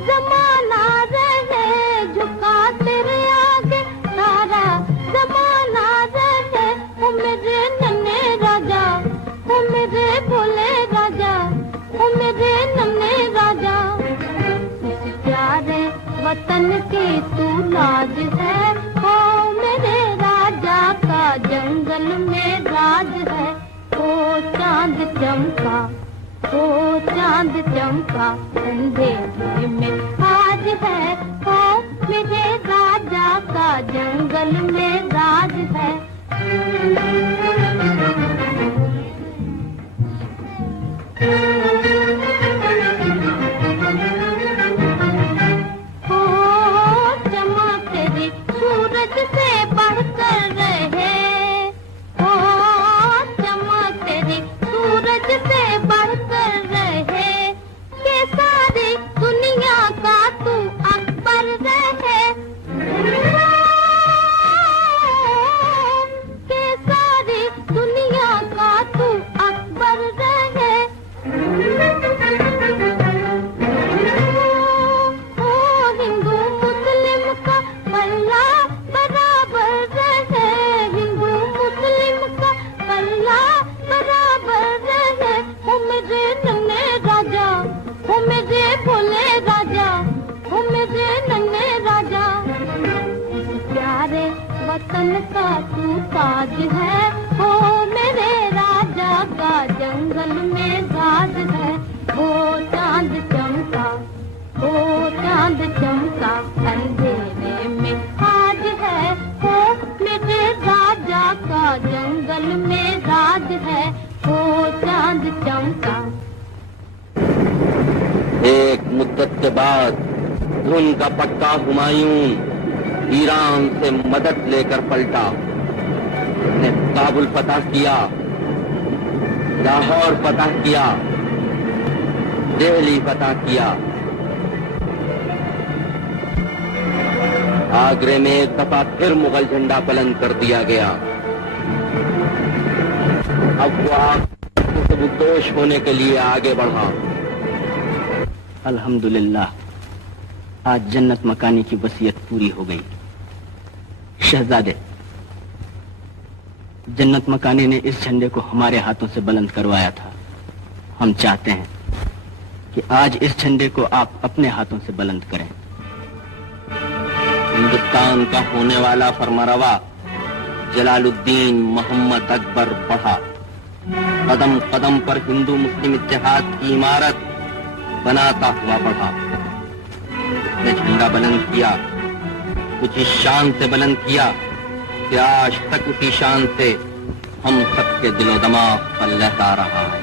जमाना रहे, झुका तेरे आगे सारा जमाना रहे। ओ मेरे नन्हे राजा, ओ मेरे भोले राजा, ओ मेरे नन्हे राजा, इस प्यारे वतन की तू लाज है। ओ मेरे राजा का जंगल में राज है। ओ चांद चमका, ओ चांद चमका अंधेरे में आज है, ओ मेरे राजा का जंगल में राज है। ओ चमक तेरी सूरज से बढ़कर रहे, ओ चमक तेरी सूरज से बढ़कर रहे, के सारी दुनिया का तू अकबर रहे, के सारी हिंदुस्तान का तू ताज है, हो मेरे राजा का जंगल में राज है। वो चांद चमका, वो चांद चमका अंधेरे में आज है, हो मेरे राजा का जंगल में राज है। वो चांद चमका। एक मुद्दत के बाद धुन का पक्का हुमायूं ईरान से मदद लेकर पलटा। उसने काबुल फतह किया, लाहौर फतह किया, दिल्ली फतह किया। आगरे में एक दफा फिर मुगल झंडा बुलंद कर दिया गया। अब वो आपसे निर्दोष होने के लिए आगे बढ़ा। अल्हम्दुलिल्लाह, आज जन्नत मकानी की वसीयत पूरी हो गई। शहजादे, जन्नत मकानी ने इस झंडे को हमारे हाथों से बुलंद करवाया था। हम चाहते हैं कि आज इस झंडे को आप अपने हाथों से बुलंद करें। हिंदुस्तान का होने वाला फरमारवा जलालुद्दीन मोहम्मद अकबर बढ़ा। कदम कदम पर हिंदू मुस्लिम इत्तेहाद की इमारत बनाता हुआ बढ़ा। उसने झंडा बुलंद किया, कुछ इस शान से बुलंद किया कि आज तक उसी शान से हम सबके दिलो दिमाग पर लहरा रहा है।